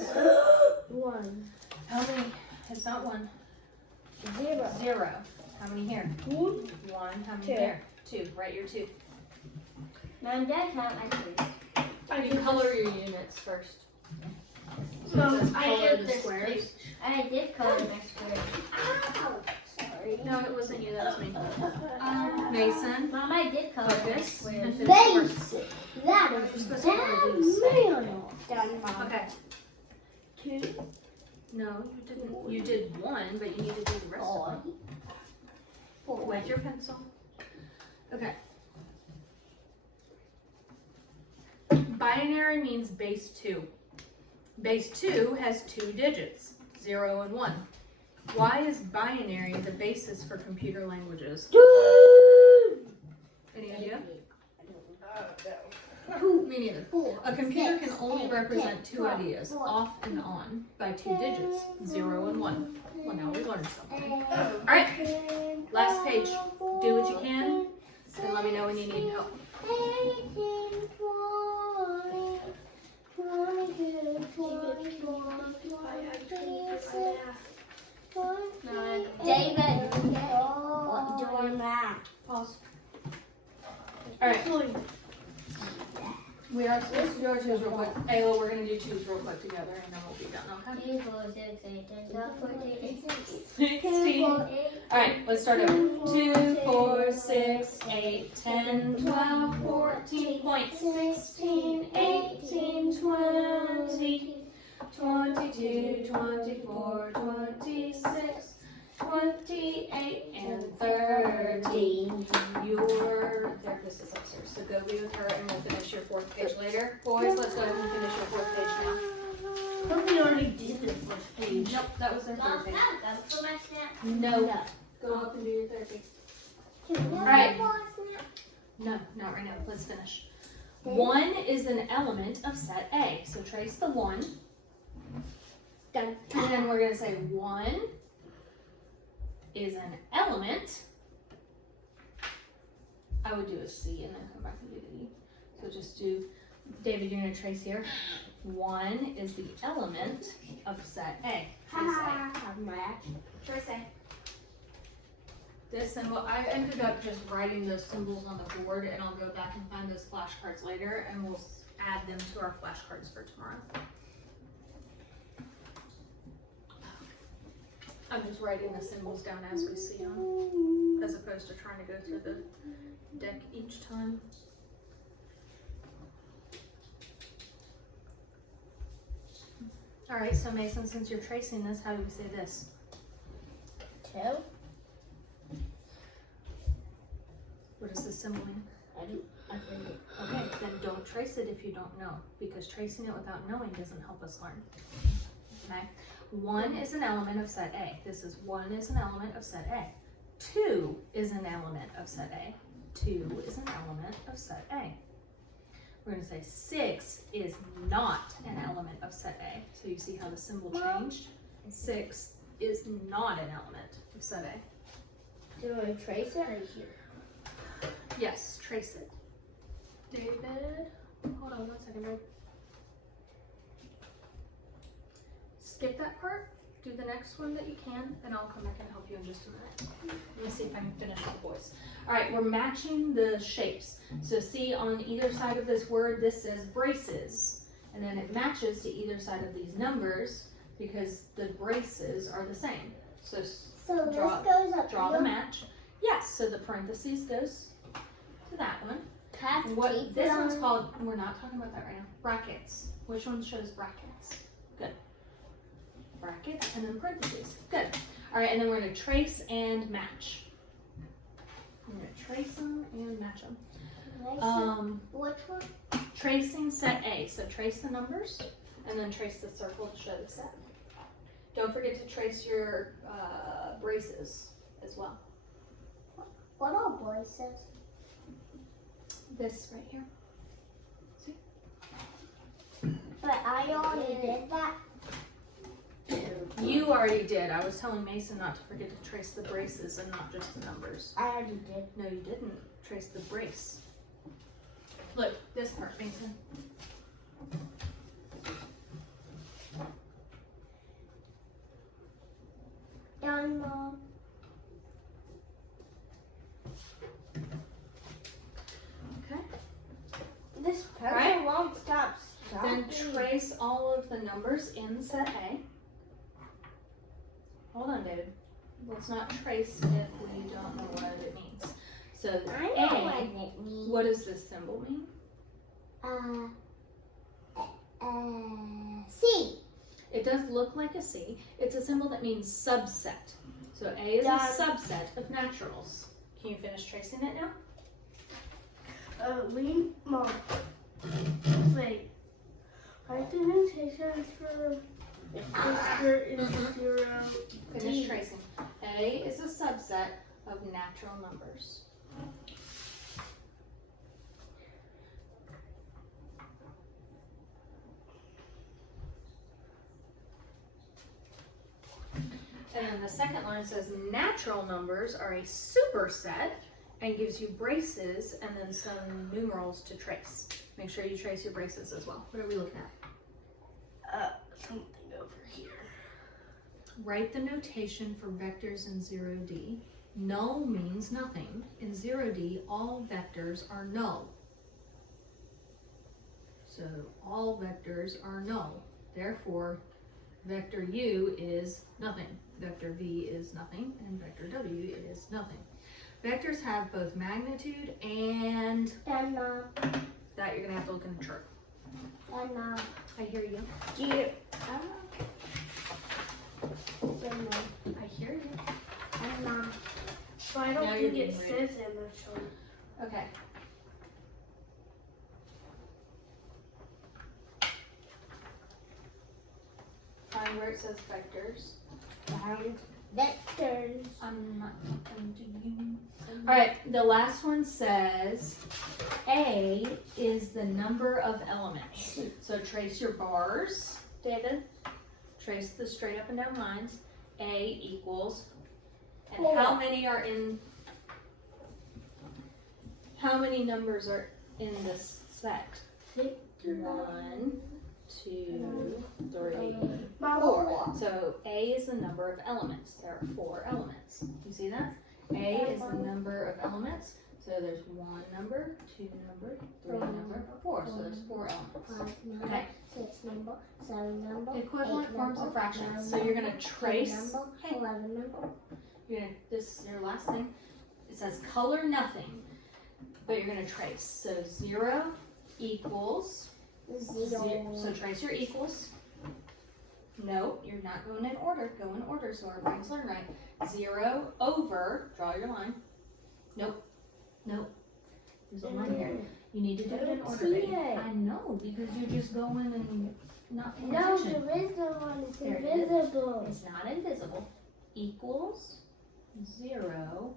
1. How many? It's not 1. 0. 0. How many here? 1. How many 2. here? 2. Write your 2. Mom, Dad, count my 3. You color your units first. So Mom, it says I color did the this squares. page. I did color my squares. Ow. Sorry. No, it wasn't you. That was me. Mason, Mom, I did color my focus, squares. and finish your work. Base. That You're is supposed to color these. real. Done, Mom. Okay. 2. No, you didn't. You did 1, but you need to do the rest of them. 4. With your pencil. Okay. Binary means base 2. Base 2 has 2 digits, 0 and 1. Why is binary the basis for computer languages? Any idea? Me neither. 4. A computer 6, can only 8, represent 10, 2 ideas, off and on, by 2 digits, 0 and 1. Well, now we learned something. Alright, last page. Do what you can, and let me know when you need help. 18, 20, 22, 24, 26, 28. David, Oh, doing that. Pause. Alright. We are supposed to do our 2s real quick. Ayla, we're going to do 2s real quick together, and then we'll be done, okay? 2, 4, 6, 8, 10, 12, 14, 16. Alright, let's start over. 2, 4, 6, 8, 10, 12, 14, point. 16, 18, 20, 22, 24, 26, 28, and 30. Your therapist is upstairs, so go be with her and we'll finish your 4th page later. Boys, let's go and finish your 4th page now. I thought we already did the first page. Nope, that was their Mom, 3rd page. that was for my snack. No. Go up and do your therapy. Alright. No, not right now. Let's finish. 1 is an element of set A. So trace the 1. Done. And then we're going to say 1 is an element. I would do a C and then come back and do the E. So just do, David, you're gonna trace here. 1 is the element of set A. Trace A. Trace A. This symbol, I ended up just writing those symbols on the board, and I'll go back and find those flashcards later, and we'll add them to our flashcards for tomorrow. I'm just writing the symbols down as we see them, as opposed to trying to go through the deck each time. All right, so Mason, since you're tracing this, how do we say this? 2. What does this symbol mean? I forget. Okay, then don't trace it if you don't know, because tracing it without knowing doesn't help us learn. Okay, 1 is an element of set A. This is 1 is an element of set A. 2 is an element of set A. 2 is an element of set A. We're going to say 6 is not an element of set A. So you see how the symbol changed? 6 is not an element of set A. Do I trace it right here? Yes, trace it. David, hold on 1 second, babe. Skip that part, do the next one that you can, and I'll come back and help you in just a minute. Let me see if I can finish the boys. All right, we're matching the shapes. So see on either side of this word, this says braces, and then it matches to either side of these numbers because the braces are the same. So So this draw, goes up draw here. the match. Yes, so the parentheses goes to that one. Have What teeth this on. one's called, we're not talking about that right now. Brackets. Which one shows brackets? Good. Brackets and then parentheses. Good. All right, and then we're going to trace and match. I'm going to trace them and match them. Which one? Tracing set A. So trace the numbers and then trace the circle to show the set. Don't forget to trace your braces as well. What are braces? This right here. But I already did that. You already did. I was telling Mason not to forget to trace the braces and not just the numbers. I already did. No, you didn't. Trace the brace. Look, this part, Mason. Done, Mom. Okay. This pencil Right. won't stop Then stopping. trace all of the numbers in set A. Hold on, David. Let's not trace if we don't know what it means. So I know what A, it means. what does this symbol mean? C. It does look like a C. It's a symbol that means subset. So A is a subset of naturals. Can you finish tracing it now? Mom. Wait. Write the notation for in 0. Finish tracing. A is a subset of natural numbers. And then the second line says natural numbers are a superset and gives you braces and then some numerals to trace. Make sure you trace your braces as well. What are we looking at? Something over here. Write the notation for vectors in 0D. Null means nothing. In 0D, all vectors are null. So all vectors are null. Therefore, vector U is nothing. Vector V is nothing. And vector W is nothing. Vectors have both magnitude and Done, Mom. that you're going to have to look in the chart. Done, Mom. I hear you. Done, Mom. I hear you. Done, Mom. So I don't Now think you're it being rude. says in the chart. Okay. Find where it says vectors. Vectors. I'm not talking to you. All right, the last one says A is the number of elements. So trace your bars, David. Trace the straight up and down lines. A equals, and how many are in? How many numbers are in this set. Victor. 1, 2, 3, Mama. 4. So A is the number of elements. There are 4 elements. You see that? A is the number of elements. So there's 1 number, 2 number, 3 number, 4. So there's 4 elements. 5 number, Okay. 6 number, 7 number, Equivalent 8 forms number, of fractions. 9 So you're number, gonna 10 trace. number, Hey. 11 number. This is your last thing. It says color nothing, but you're gonna trace. So 0 equals 0. So trace your equals. No, you're not going in order. Go in order so our brains learn right. 0 over, draw your line. Nope. There's a line here. You need to do it in order, baby. see it. I know, because you're just going and not paying No, attention. there is no one. It's There it is. invisible. It's not invisible. Equals 0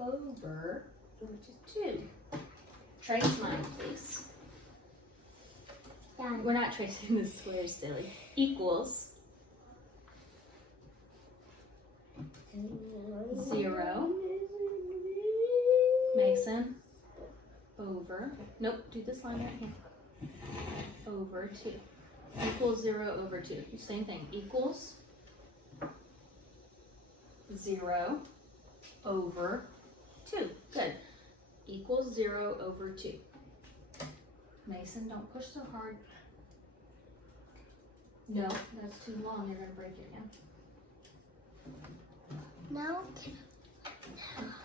over, which is 2. Trace mine, please. Done. We're not tracing the squares, silly. Equals 0, Mason, over, nope, do this line right here, over 2. Equals 0 over 2. Same thing. Equals 0 over 2. Good. Equals 0 over 2. Mason, don't push so hard. No, that's too long. You're going to break it again. No.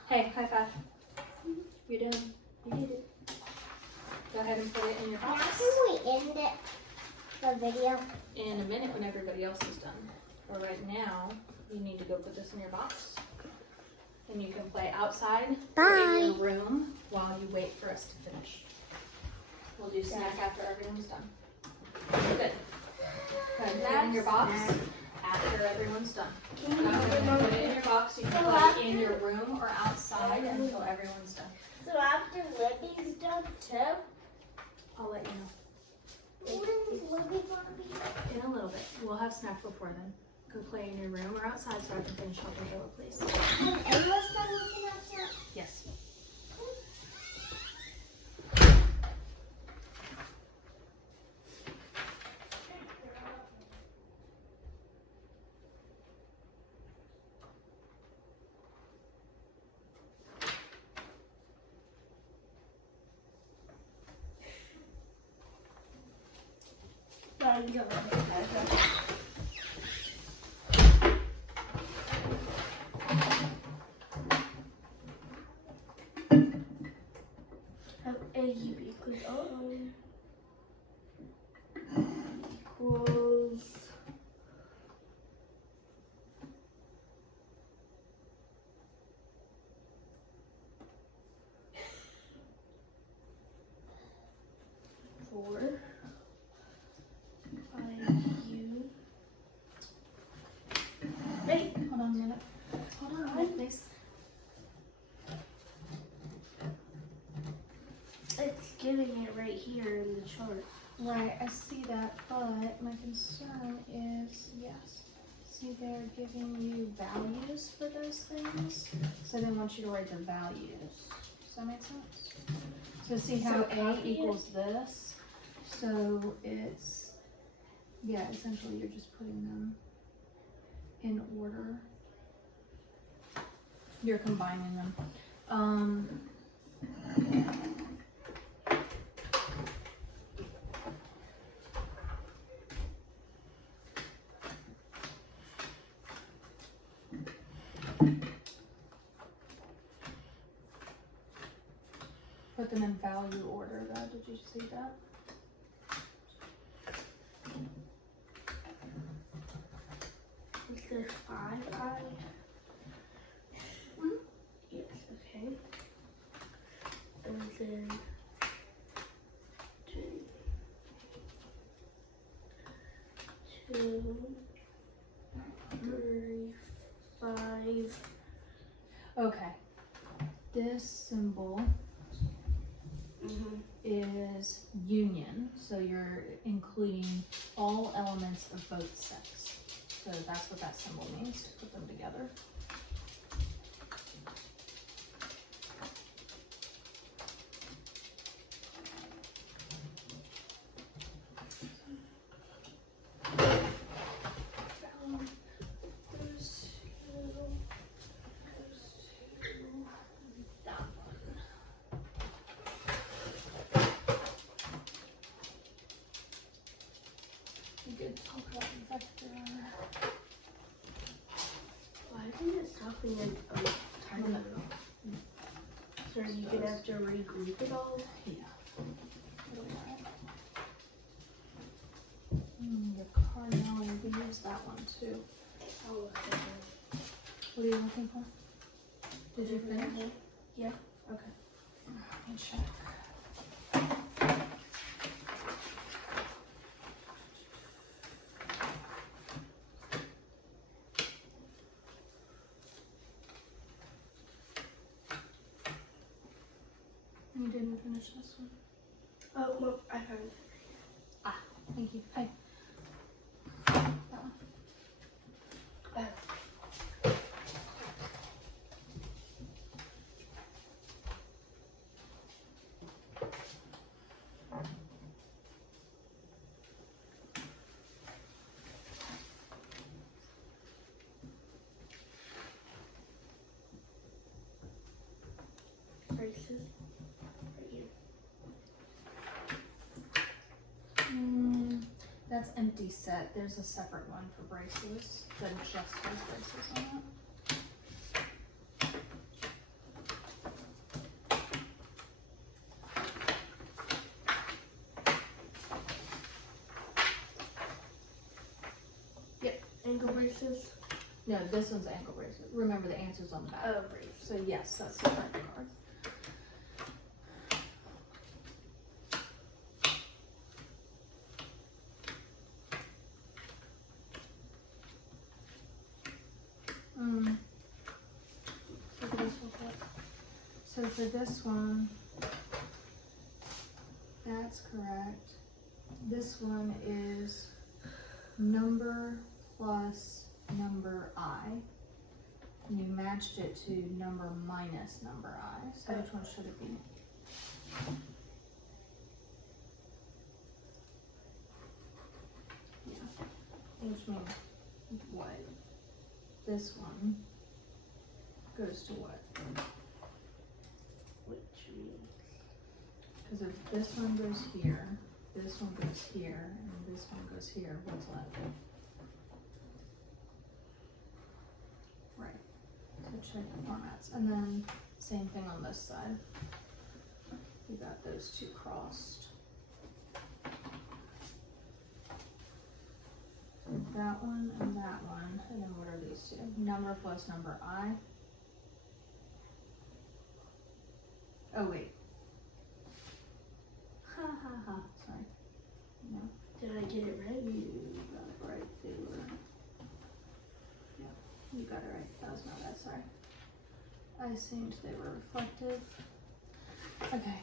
Hey, high five. You're done. You did it. Go ahead and put it in your Now box can we end it, the video? in a minute when everybody else is done. But right now, you need to go put this in your box. And you can play outside or in your room while you wait for us to finish. We'll do snack after everyone's done. Good. Go ahead and put it in your box after everyone's done. Go ahead and put it in your box. You can play in your room or outside until everyone's done. So after Libby's done too? I'll let you know. When is Libby gonna be? In a little bit. We'll have snack before then. Go play in your room or outside so I can finish helping Bella, please. When Emma's done looking outside? Yes. A equals equals 4 5U. Wait, Hold on a minute. Hold on a minute, please. it's giving it right here in the chart. Right, I see that, but my concern is, yes. See, they're giving you values for those things, so they want you to write the values. Does that make sense? So see how So A copy it. equals this? So it's, yeah, essentially you're just putting them in order. You're combining them. Put them in value order though, did you see that? Is there 5I? Mhm. Yes, okay. And then 2, 3, 5. Okay. This symbol is union, so you're including all elements of both sets. So that's what that symbol means, to put them together. tighten it. So are you gonna have to regroup it all? Yeah. Your cardinal, you can use that one too. I'll look at it. What are you looking for? Did you finish? Yeah. Okay. Let me check. You didn't finish this one? Oh, well, I found it. Ah, thank you. Hey. That one. Braces. Right here. That's empty set. There's a separate one for braces that just has braces on it. Ankle braces. No, this one's ankle braces. Remember the answer's on the back. Oh, braces. So yes, that's the right card. Look at this real quick. So for this one, that's correct. This one is number plus number I. And you matched it to number minus number I. So which one should it be? Yeah. Which means what? This one goes to what? Which means Because if this one goes here, this one goes here, and this one goes here, what's left? Right. So check the formats. And then same thing on this side. We got those two crossed. So that one and that one. And then what are these two? Number plus number I. Oh wait. Ha ha ha. Sorry. No. did I get it right? You got it right. They were. Yeah, you got it right. That was my bad. Sorry. I assumed they were reflective. Okay.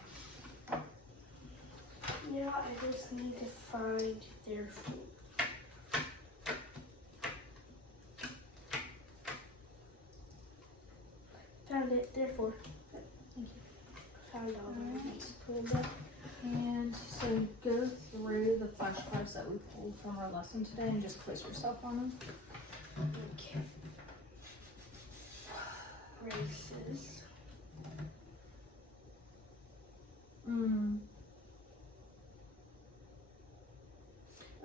Yeah, I just need to find their food. Found it, therefore. Thank you. Found all the Alright. ones. Pulled up. And so go through the flashcards that we pulled from our lesson today and just quiz yourself on them. Okay. Braces.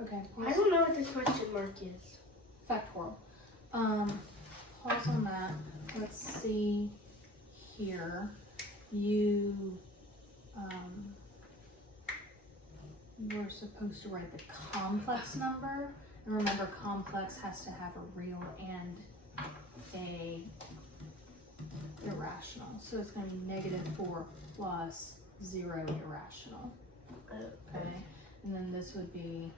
Okay. I don't know what this question mark is. Factorial. Pause on that. Let's see here. You were supposed to write the complex number. And remember, complex has to have a real and a irrational. So it's going to be -4 plus 0 irrational. Okay. And then this would be,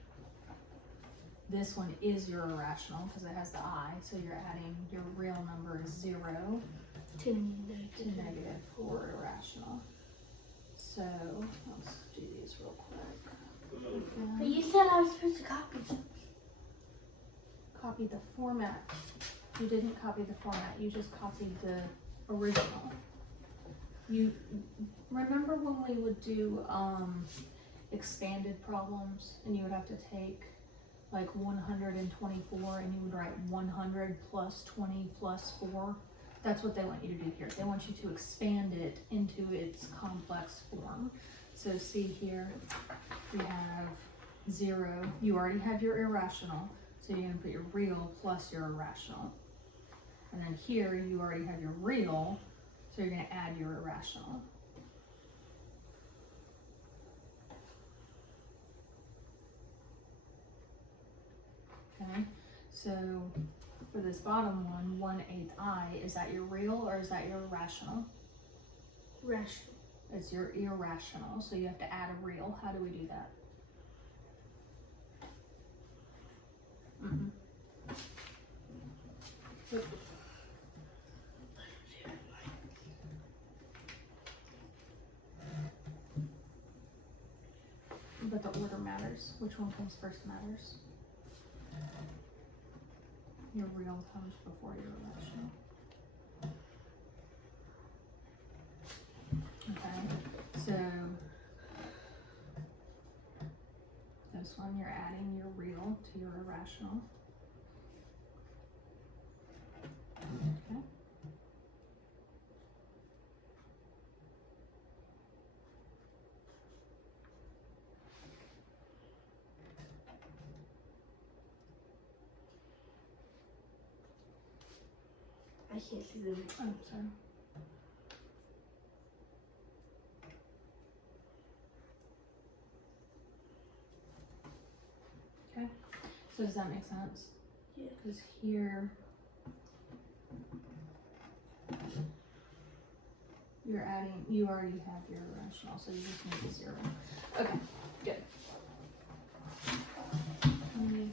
this one is your irrational because it has the I. So you're adding your real number is 0 To to negative. -4 irrational. So let's do these real quick. But you said I was supposed to copy them. Copy the format. You didn't copy the format. You just copied the original. You remember when we would do expanded problems and you would have to take like 124 and you would write 100 plus 20 plus 4? That's what they want you to do here. They want you to expand it into its complex form. So see here, we have 0. You already have your irrational, so you're gonna put your real plus your irrational. And then here, you already have your real, so you're gonna add your irrational. Okay, so for this bottom one, 1/8 I, is that your real or is that your irrational? Rational. It's your irrational, so you have to add a real. How do we do that? But the order matters. Which one comes first matters. Your real comes before your irrational. Okay, so this one you're adding your real to your irrational. Okay. I can't see them. Oh, sorry. Okay, so does that make sense? Yeah. Because here you're adding, you already have your irrational, so you just need a 0. Okay, good. Let me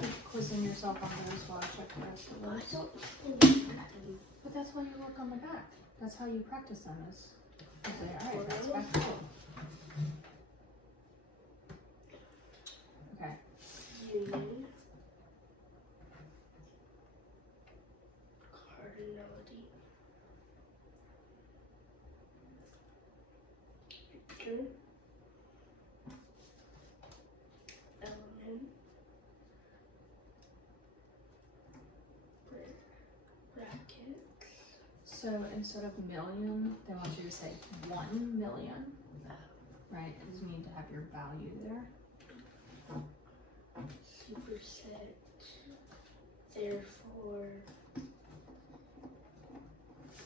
keep quizzing yourself on those while I check the rest of I those. don't think them. But that's why you work on the back. That's how you practice them is you say, alright, that's Well, back. Okay, Union. Cardinality. Picture. Element. Bracket. so instead of million, they want you to say 1 million, right? Because you need to have your value there. Superset. Therefore.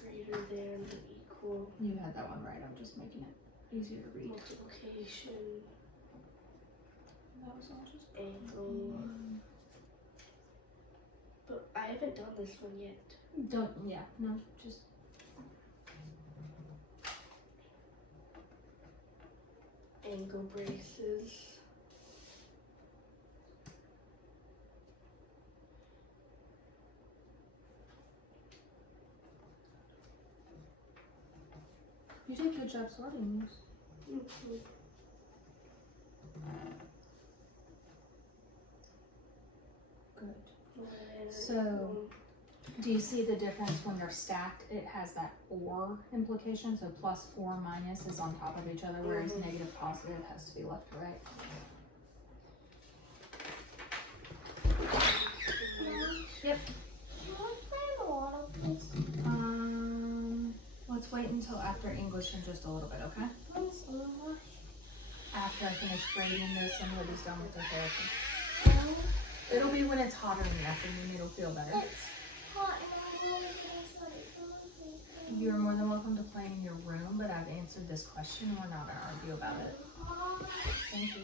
Greater than or equal. You had that one right, I'm just making it easier to read. Multiplication. That was all just Angle. But I haven't done this one yet. don't, yeah, no, just Angle braces. you did a good job sorting these. Mm-hmm. Good. So, do you see the difference when they're stacked? It has that or implication, so plus or minus is on top of each other, whereas Mhm. negative positive has to be left to right. Yep. Can I play a lot of this? Let's wait until after English in just a little bit, okay? What's English? After I finish grading this and Libby's done with their therapy. Oh, It'll be when it's hotter in the afternoon, it'll feel better. it's hot and I'm going to study. You're more than welcome to play in your room, but I've answered this question and we're not gonna argue about it. Thank you.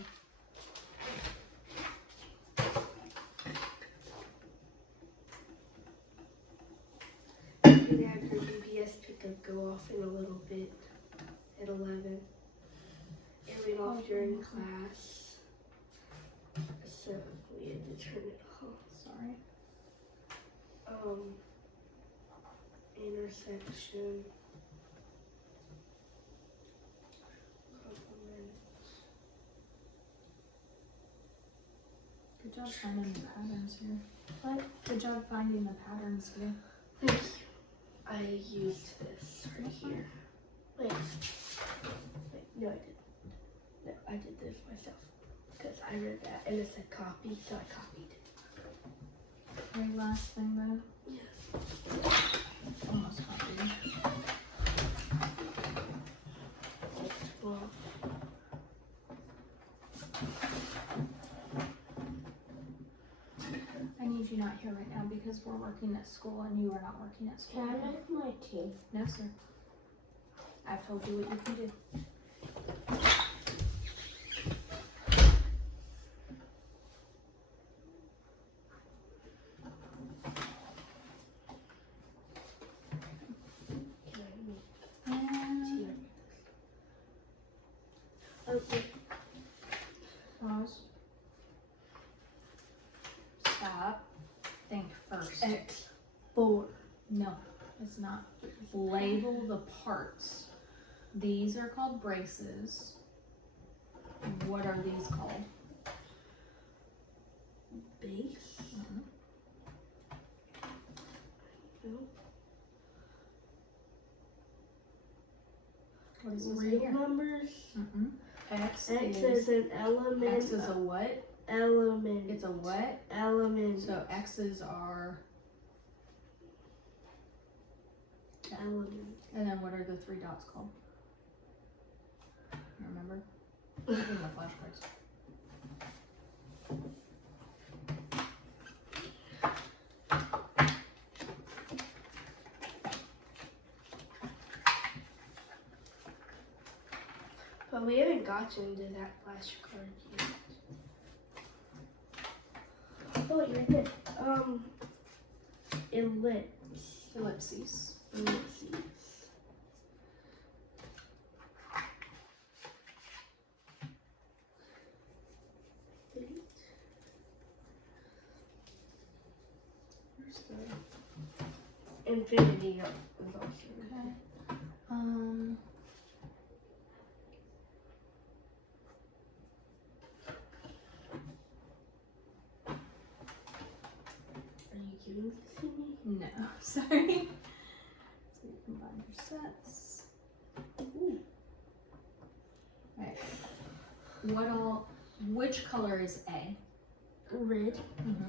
I'm gonna have her BBS pickup go off in a little bit at 11. It went off during class, so we had to turn it off. Sorry. Intersection. Complement. Good job finding the patterns here. What? Good job finding the patterns here. Thank you. I used this right here. Wait, no, I didn't. No, I did this myself because I read that and it said copy, so I copied. Very last thing though. Yes. Almost copied. Well, I need you not not here right now because we're working at school and you are not working at school. Can I make my tea? No, sir. I've told you what you can do. Can I make And tea? Okay. pause. Stop. Think first. X 4. No, it's not. Label the parts. These are called braces. What are these called? Base. No. What does it say Real here? numbers. X X is is an element. X is a what? Element. It's a what? Element. So X's are, Element. and then what are the 3 dots called? You remember? These are the flashcards. But we haven't gotten into that flashcard yet. Oh, wait, right there. Ellipses. Ellipses. Where's the Infinity is also. okay? Are you giving this to me? No, sorry. So you combine your sets. Ooh. Right. Which color is A? Red.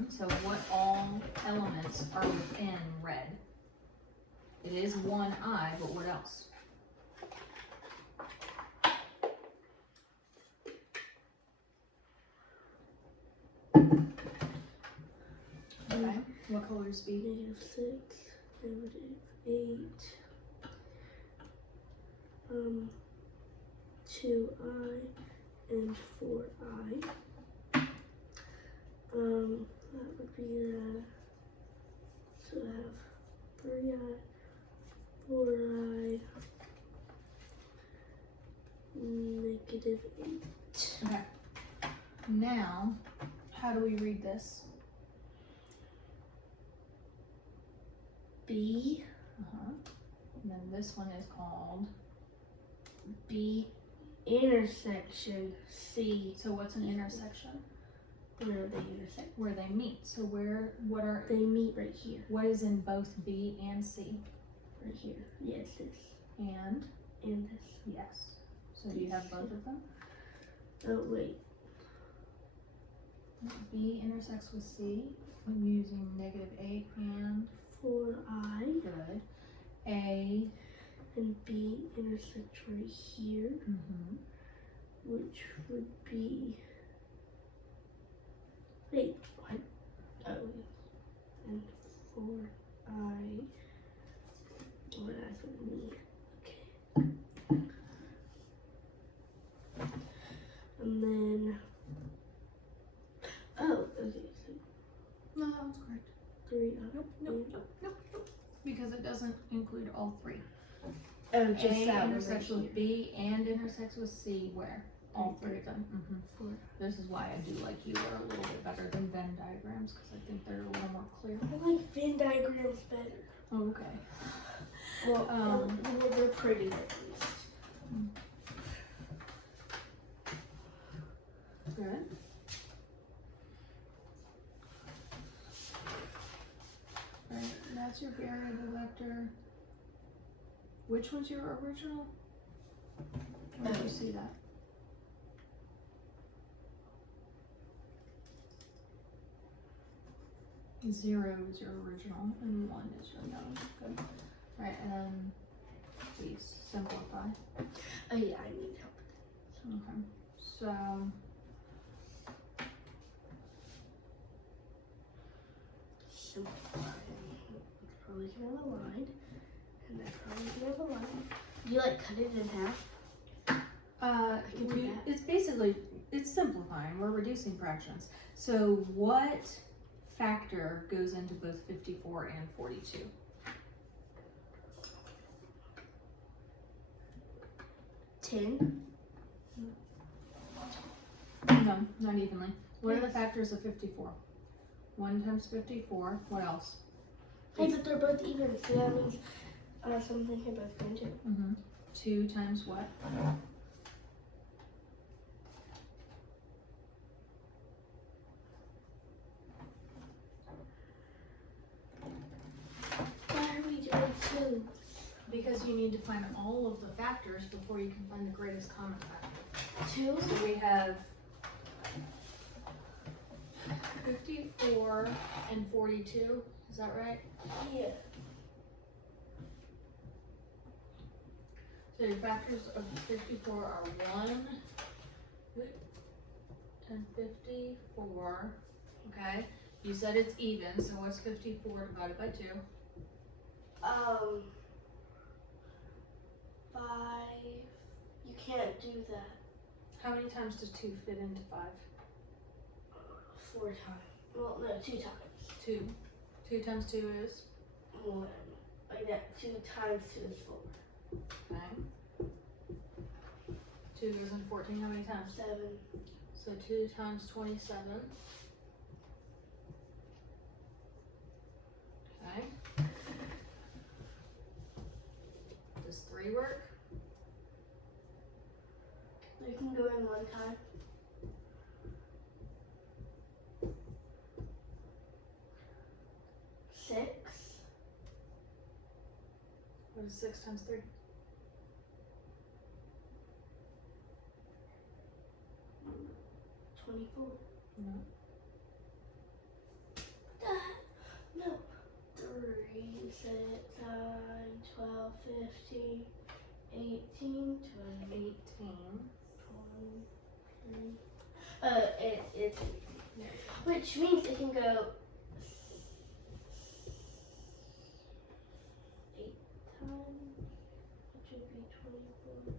So what all elements are within red? It is one I, but what else? Okay. What color is B? -6. -8. 2I and 4I. That would be that. So I have 3I, 4I, -8. Okay. Now, how do we read this? B, And then this one is called. B, intersection, C. So what's an intersection? Where they intersect. Where they meet. So what They meet right here. what is in both B and C? Right here. Yes, this. And And this. yes. So do you have both of them? Oh, wait. B intersects with C. I'm using -8 and 4I good. A. and B intersect right here, which would be. Wait, what? Oh, and 4I. What I for me? Okay. And then. Oh, okay. So No, that was correct. 3I. Nope. Because it doesn't include all 3. Oh, just A that one intersects right with B and intersects with C. Where? All 3 of them. here. This is why I do like you are a little bit better than Venn diagrams because I think they're a little more clear. I like Venn diagrams better. Oh, okay. Well, Um, they're pretty at least. Good. Right, that's your variable vector. Which was your original? Where did you see that? Zero is your original and 1 is your known. Good. Right, and then please simplify. Oh yeah, I need help. Okay. So You like cut it in half? can do that. It's basically, it's simplifying. We're reducing fractions. So what factor goes into both 54 and 42? 10. No, not evenly. What are the factors of 54? 1 times 54. What else? Hey, but they're both even, so that means something can both go into. 2 times what? Why are we doing 2? Because you need to find all of the factors before you can find the greatest common factor. 2? So we have 54 and 42. Is that right? Yeah. So your factors of 54 are 1 and 54. Okay. You said it's even, so what's 54 divided by 2? 5. You can't do that. How many times does 2 fit into 5? 4 times. Well, no, 2 times. 2. 2 times 2 is? 1. Like that, 2 times 2 is 4. Okay. 2 goes into 14 how many times? 7. So 2 times 27. Okay. Does 3 work? You can go in 1 time. 6. What is 6 times 3? 24. No. No. 3, 6, 9, 12, 15, 18, 20, 18. 23. It's which means it can go 8 times, which would be 24.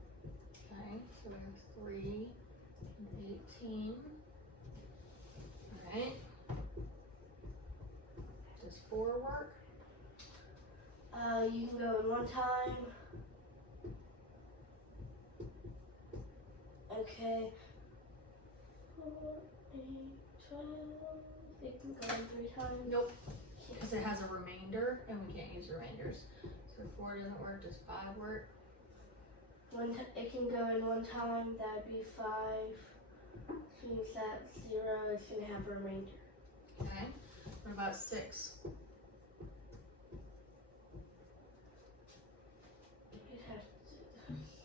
Okay, so we have 3 and 18. Alright. Does 4 work? You can go in 1 time. Okay. 4, 8, 12. It can go in 3 times. Nope. Because it has a remainder and we can't use remainders. So 4 doesn't work. Does 5 work? It can go in 1 time. That would be 5. Which means that 0 is going to have a remainder. Okay. What about 6? It has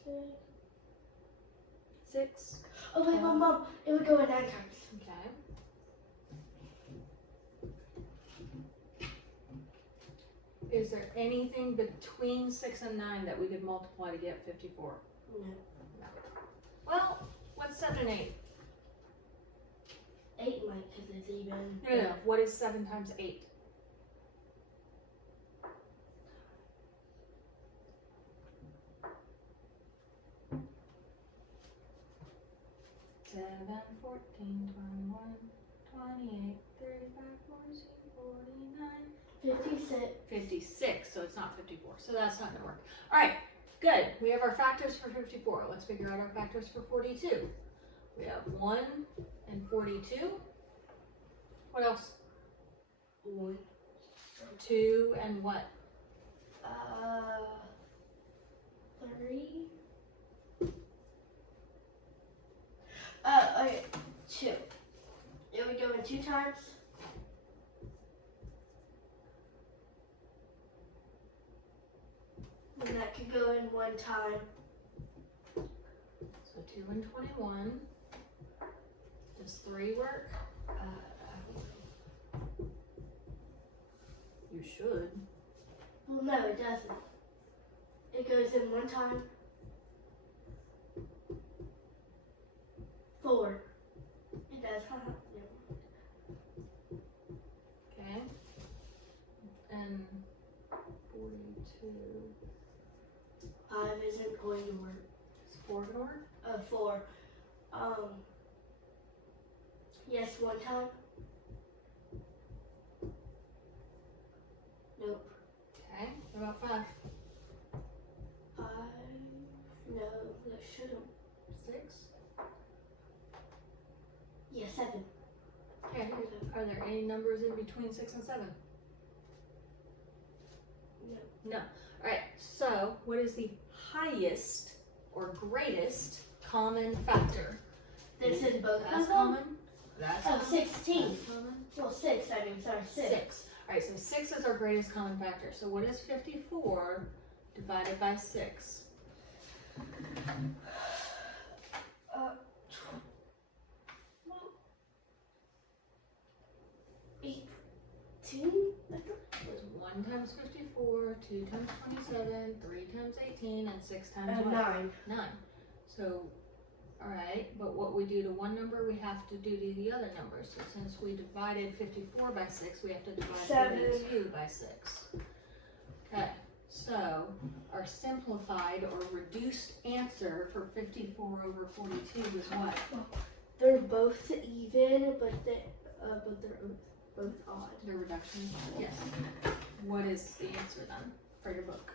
6. 6. Oh wait, Mom, it would go in 9 times. Okay. Is there anything between 6 and 9 that we could multiply to get 54? No. Well, what's 7 and 8? 8 might, because it's even. No. What is 7 times 8? 7, 14, 21, 28, 35, 40, 49. 56. 56, so it's not 54. So that's not going to work. All right, good. We have our factors for 54. Let's figure out our factors for 42. We have 1 and 42. What else? 1. 2 and what? 3. Okay, 2. It would go in 2 times. And that could go in 1 time. So 2 and 21. Does 3 work? You should. Well, no, it doesn't. It goes in 1 time. 4. It does, haha. Okay. And 42. 5 isn't going to work. Is 4 gonna work? 4. Yes, one time. Nope. Okay, what about 5? 5. No, that shouldn't. 6? Yeah, 7. Okay, are there any numbers in between 6 and 7? No. No. Alright, so what is the highest or greatest common factor? This is both That's of them? common? That's Oh, common? 16. That's common? Well, 6, I mean, sorry, 6. 6. Alright, so 6 is our greatest common factor. So what is 54 divided by 6? Uh, 18? It's 1 times 54, 2 times 27, 3 times 18, and 6 times what? 9. 9. So, alright, but what we do to one number, we have to do to the other number. So since we divided 54 by 6, we have to divide 7. 42 by 6. Okay, so our simplified or reduced answer for 54 over 42 is what? They're both even, but they're both odd. The reduction? Yes. What is the answer then for your book?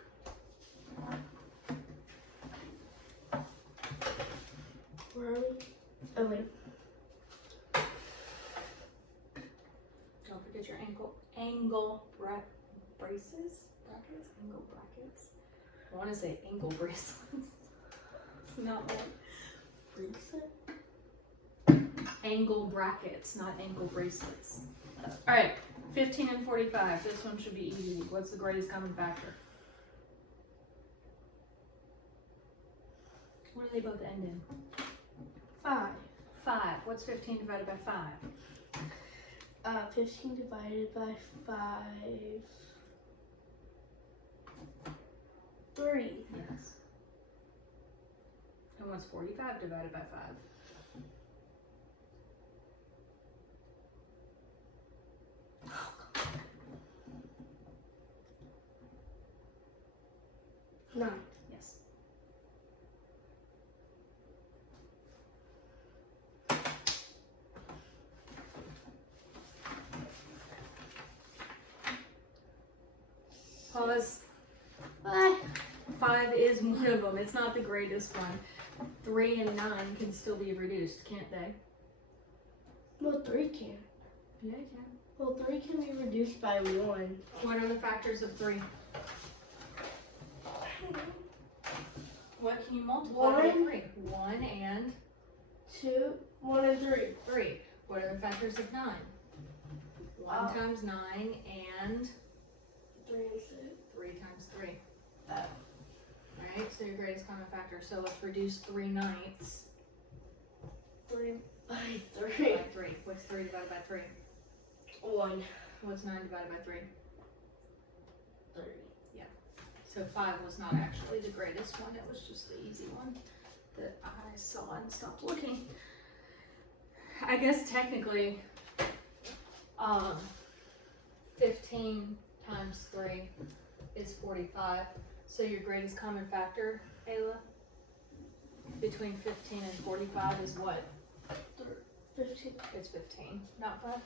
Where are we? Oh, wait. Don't forget your braces? Brackets? Angle brackets? I want to say ankle bracelets. It's not what. Bracelet? Angle brackets, not ankle bracelets. Alright, 15 and 45. This one should be easy. What's the greatest common factor? What do they both end in? 5. 5. What's 15 divided by 5? 15 divided by 5. 3. Yes. And what's 45 divided by 5? 9. Yes. Pause. 5 is one of them. It's not the greatest one. 3 and 9 can still be reduced, can't they? Well, 3 can. Yeah, you can. Well, 3 can be reduced by 1. What are the factors of 3? What can you multiply by 3? 1 and 2, 1 and 3. 3. What are the factors of 9? 1 times 9 and 3 and 6. 3 times 3. Oh. Alright, so your greatest common factor. So let's reduce 3/9 3 by 3. by 3. What's 3 divided by 3? 1. What's 9 divided by 3? 3. So 5 was not actually the greatest one. It was just the easy one that I saw and stopped looking. I guess technically, 15 times 3 is 45. So your greatest common factor, Ayla, between 15 and 45 is what? 15. It's 15, not 5.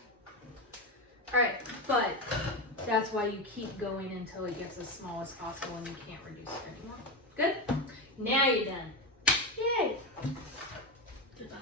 Alright, but that's why you keep going until it gets as small as possible and you can't reduce it anymore. Good? Now you're done. Yay! Goodbye.